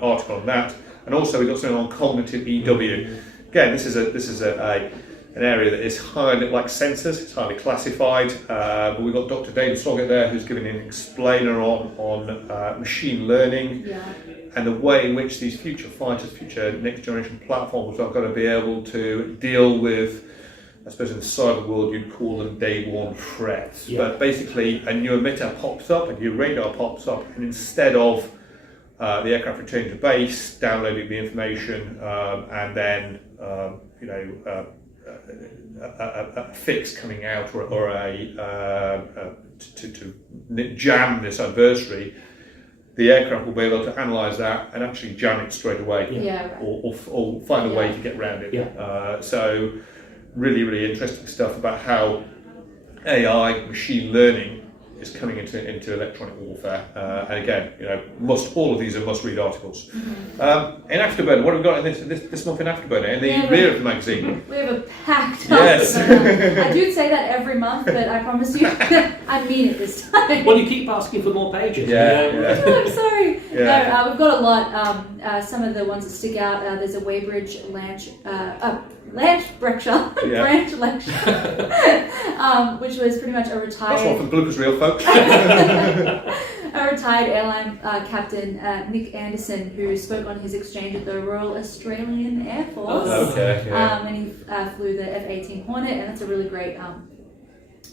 article on that, and also we've got something on cognitive EW. Again, this is a an area that is highly, like sensors, it's highly classified. But we've got Dr. David Sloggett there, who's giving an explainer on machine learning and the way in which these future fighters, future next generation platforms are going to be able to deal with, I suppose in the cyber world you'd call them day one threats. But basically a new emitter pops up, a new radar pops up, and instead of the aircraft returning to base, downloading the information, and then a fix coming out or to jam this adversary, the aircraft will be able to analyse that and actually jam it straight away, or find a way to get around it. So really, really interesting stuff about how AI, machine learning, is coming into electronic warfare. And again, all of these are must-read articles. In Afterburner, what have we got in this month in Afterburner? In the rear of the magazine, we have a packed Afterburner. I do say that every month, but I promise you, I mean it this time. Well, you keep asking for more pages. Oh, I'm sorry. No, we've got a lot. Some of the ones that stick out. There's a Weybridge branch lecture, which was pretty much a retired. That's one from Bloopers Reel, folks. A retired airline captain, Nick Anderson, who spoke on his exchange at the Royal Australian Air Force. And he flew the F-18 Hornet, and that's a really great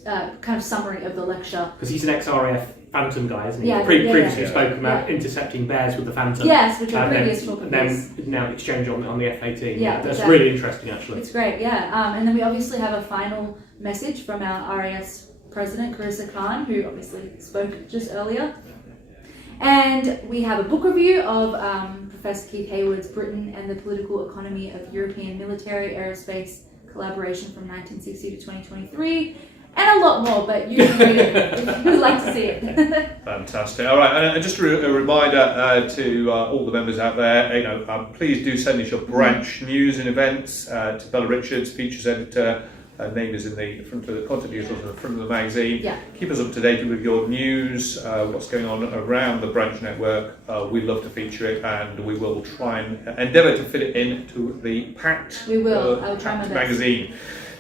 kind of summary of the lecture. Because he's an ex-RAF Phantom guy, isn't he? Yeah, previously spoke about intercepting bears with the Phantom. Yes, which are previous talk of then now exchange on the F-18. Yeah, that's really interesting, actually. It's great, and then we obviously have a final message from our RAS President, Carissa Khan, who obviously spoke just earlier. And we have a book review of Professor Keith Hayward's Britain and the Political Economy of European Military Aerospace Collaboration from 1960 to 2023. And a lot more, but you can read it if you would like to see it. Fantastic. All right, and just a reminder to all the members out there, please do send us your branch news and events to Bella Richards, features editor. Her name is in the front of the content news, on the front of the magazine. Keep us up to date with your news, what's going on around the branch network. We love to feature it, and we will try and endeavour to fit it into the packed I will try my best. Magazine.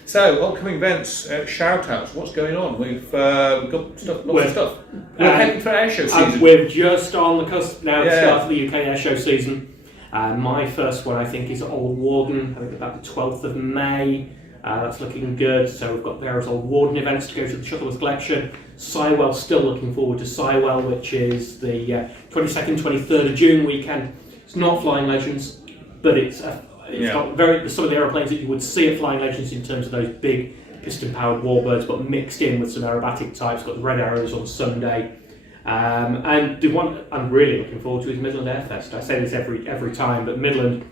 So, upcoming events, shout-outs, what's going on? We've got lots of stuff. We're heading for air show season. We're just on the cusp now to start of the UK air show season. My first one, I think, is Old Warden, I think about the 12th of May. That's looking good. So we've got various Old Warden events to go to the Shuttleworth collection. Sywell, still looking forward to Sywell, which is the 22nd, 23rd of June weekend. It's not Flying Legends, but it's got some of the aeroplanes that you would see at Flying Legends in terms of those big piston-powered warbirds, but mixed in with some aerobatic types. Got the Red Arrows on Sunday. And the one I'm really looking forward to is Midland Airfest. I say this every time, but Midland,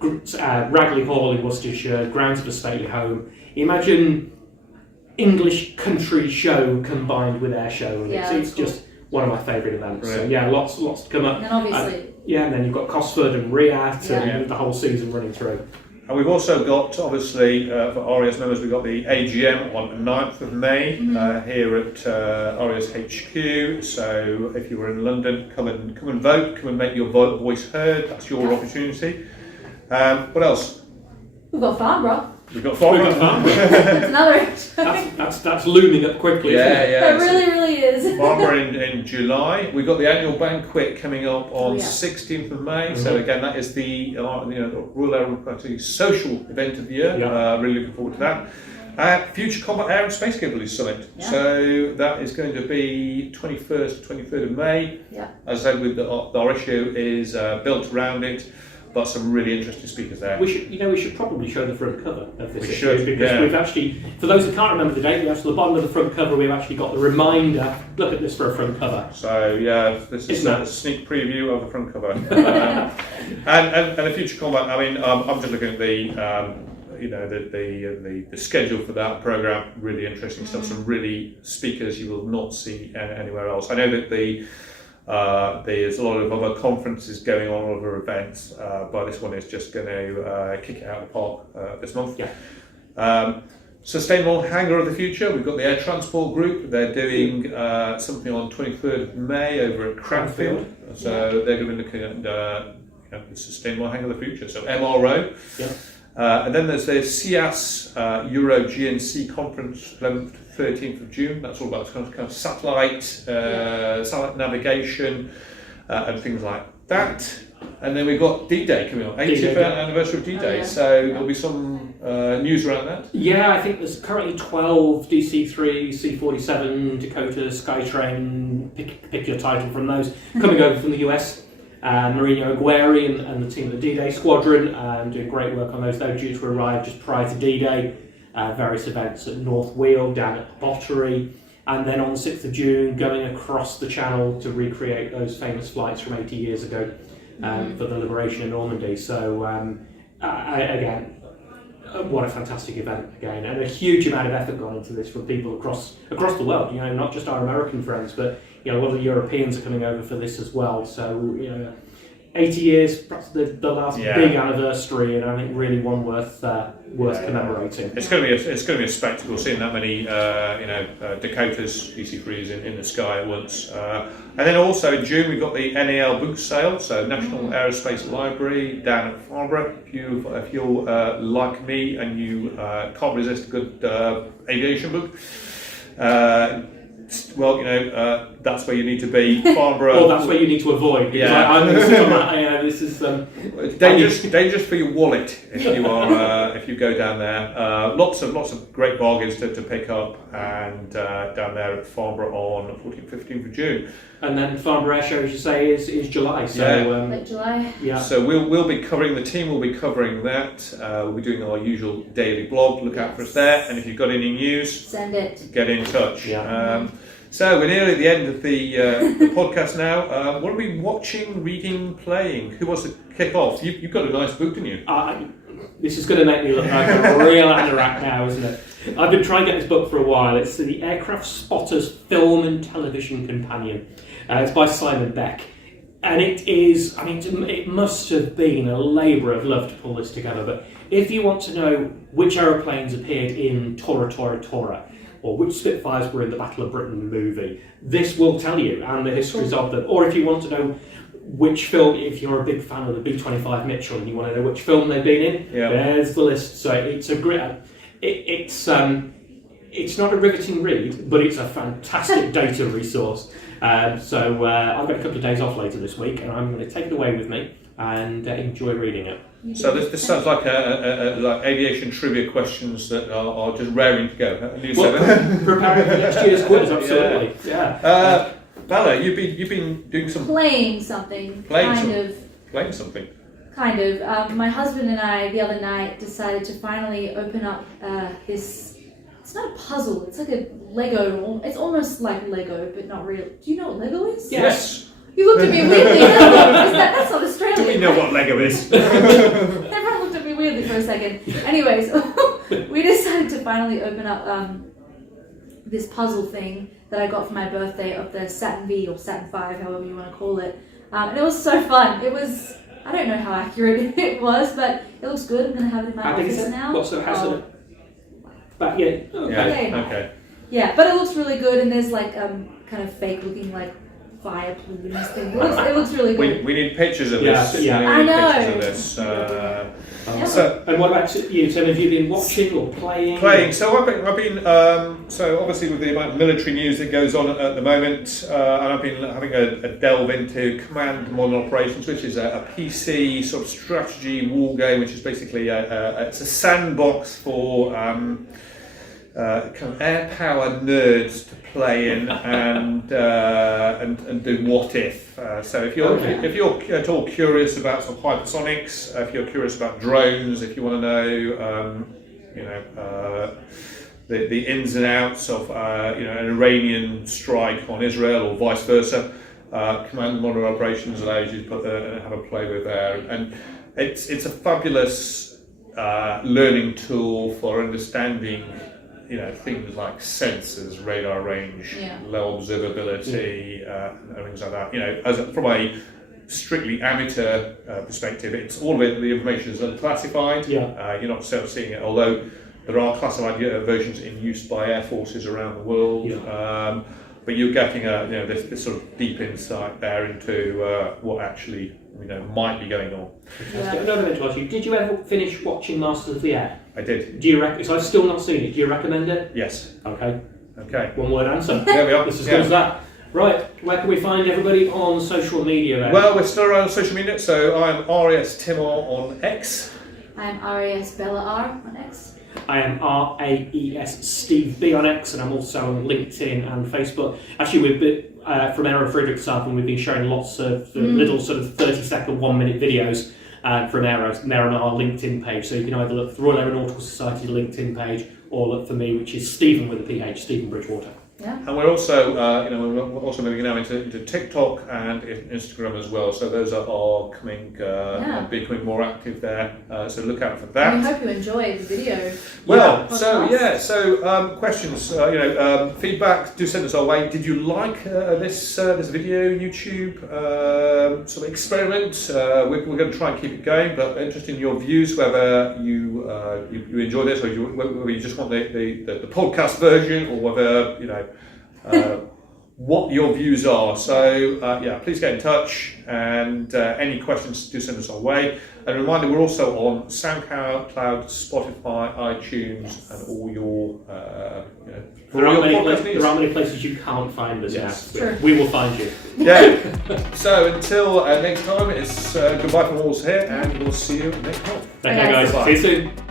Ragley Hall in Worcestershire, grounds of a stately home. Imagine English country show combined with air show, and it's cool. Just one of my favourite events. Right. So lots to come up. And obviously, and then you've got Cosford and Riyadh and the whole season running through. And we've also got, obviously, for RAS members, we've got the AGM on 9th of May here at RAS HQ. So if you were in London, come and vote, come and make your voice heard. That's your opportunity. What else? We've got Farnborough. We've got Farnborough. That's another. That's looming up quickly. It really is. Farnborough in July. We've got the annual banquet coming up on 16th of May. So again, that is the Royal Air Party social event of the year. Really looking forward to that. Future Combat Air and Space Capability Summit. So that is going to be 21st to 23rd of May. As I said, with our issue is built around it. But some really interesting speakers there. We should probably show the front cover of this issue because we've actually, for those who can't remember the date, at the bottom of the front cover we've actually got the reminder. Look at this for a front cover. So this is a sneak preview of the front cover. and the future combat. I mean, I'm just looking at the schedule for that program. Really interesting stuff. Some really speakers you will not see anywhere else. I know that there's a lot of other conferences going on, other events, but this one is just going to kick it out of the park this month. Sustainable Hangar of the Future. We've got the Air Transport Group. They're doing something on 23rd of May over at Cranfield. So they're going to be looking at the Sustainable Hangar of the Future. So MRO. And then there's the CIAS Euro GNC conference, 11th to 13th of June. That's all about kind of satellite, satellite navigation and things like that. And then we've got D-Day coming up, 80th anniversary of D-Day. So there'll be some news around that. Yeah, I think there's currently 12 DC-3, C-47, Dakota, Skytrain, pick your title from those, coming over from the US. Marino Aguirre and the team of the D-Day Squadron doing great work on those. They're due to arrive just prior to D-Day. Various events at North Wheel, down at Bottery, and then on the 6th of June going across the channel to recreate those famous flights from 80 years ago for the liberation of Normandy. So again, what a fantastic event again, and a huge amount of effort gone into this from people across the world, you know, not just our American friends, but you know, a lot of the Europeans are coming over for this as well. So, you know, 80 years, perhaps the last big anniversary, and I think really one worth commemorating. It's going to be a spectacle seeing that many Dakotas DC-3s in the sky at once. And then also in June we've got the NAL book sale, so National Aerospace Library down at Farnborough. If you're like me and you can't resist a good aviation book. Well, you know, that's where you need to be, Farnborough. Or that's where you need to avoid. Yeah. I'm this is dangerous for your wallet if you are if you go down there. Lots of great bargains to pick up, and down there at Farnborough on 14th, 15th of June. And then Farnborough Air Show, as you say, is July. So Late July. yeah. So we'll be covering, the team will be covering that. We'll be doing our usual daily blog. Look out for us there. And if you've got any news, Send it. get in touch. Yeah. So we're nearly at the end of the podcast now. What are we watching, reading, playing? Who wants to kick off? You've got a nice book, didn't you? This is going to make me look like a real anorak now, isn't it? I've been trying to get this book for a while. It's the Aircraft Spotter's Film and Television Companion. It's by Simon Beck. And it is, I mean, it must have been a labour of love to pull this together. But if you want to know which aeroplanes appeared in Tora Tora Tora, or which Spitfires were in the Battle of Britain movie, this will tell you, and the histories of them. Or if you want to know which film, if you're a big fan of the B-25 Mitchell and you want to know which film they've been in, there's the list. So it's a great, it's not a riveting read, but it's a fantastic data resource. So I've got a couple of days off later this week, and I'm going to take it away with me and enjoy reading it. So this sounds like like aviation trivia questions that are just raring to go. Preparing for next year's quiz, absolutely. Yeah. Bella, you've been doing some Playing something. Playing Kind of. My husband and I the other night decided to finally open up this. It's not a puzzle. It's like a Lego. It's almost like Lego, but not real. Do you know what Lego is? Yes. You looked at me weirdly. That's not Australian. Do we know what Lego is? Everyone looked at me weirdly for a second. Anyways, we decided to finally open up this puzzle thing that I got for my birthday of the Saturn V or Saturn 5, however you want to call it. And it was so fun. It was, I don't know how accurate it was, but it looks good. I'm going to have it in my office now. What's the hazard? But yeah. Okay. Yeah, but it looks really good, and there's like kind of fake looking like fire plumes thing. It looks really good. We need pictures of this. Yeah. I know. Pictures of this. So, and what about you, Tim? Have you been watching or playing? Playing. So I've been so obviously with the amount of military news that goes on at the moment, and I've been having a delve into Command Modern Operations, which is a PC sort of strategy war game, which is basically it's a sandbox for kind of air power nerds to play in and do what if. So if you're at all curious about sort of hypersonics, if you're curious about drones, if you want to know the ins and outs of an Iranian strike on Israel or vice versa, Command Modern Operations allows you to put have a play with there, and it's a fabulous learning tool for understanding things like sensors, radar range, low observability, and things like that. From a strictly amateur perspective, it's all of it. The information is unclassified. You're not sort of seeing it, although there are classified versions in use by air forces around the world. but you're getting this sort of deep insight there into what actually might be going on. Fantastic. Another bit to ask you: did you ever finish watching Masters of the Air? I did. Do you so I've still not seen it. Do you recommend it? Yes. Okay. Okay. One word answer. There we are. This is good as that. Right. Where can we find everybody on social media then? Well, we're still around on social media, so I'm RES Timor on X. I'm RES Bella R on X. I am RAES Steve B on X, and I'm also on LinkedIn and Facebook. Actually, we've been from Aero Friedrichshafen, we've been showing lots of little sort of 30-second, 1-minute videos from Aero, and they're on our LinkedIn page. So you can either look for the Royal Aeronautical Society's LinkedIn page, or look for me, which is Stephen with a PH, Stephen Bridgewater. Yeah. And we're also, we're also moving now into TikTok and Instagram as well. So those are becoming more active there. So look out for that. We hope you enjoyed the video. Well, so questions, feedback. Do send us our way. Did you like this video YouTube sort of experiment? We're going to try and keep it going, but interested in your views, whether you enjoy this, or whether you just want the podcast version, or whether what your views are. So please get in touch, and any questions, do send us our way. And a reminder, we're also on SoundCloud, Spotify, iTunes, and all your there aren't many places you can't find us. Yes. Now. We will find you. Yeah. So until next time, it's goodbye from all here, and we'll see you next month. Okay, guys. See you soon.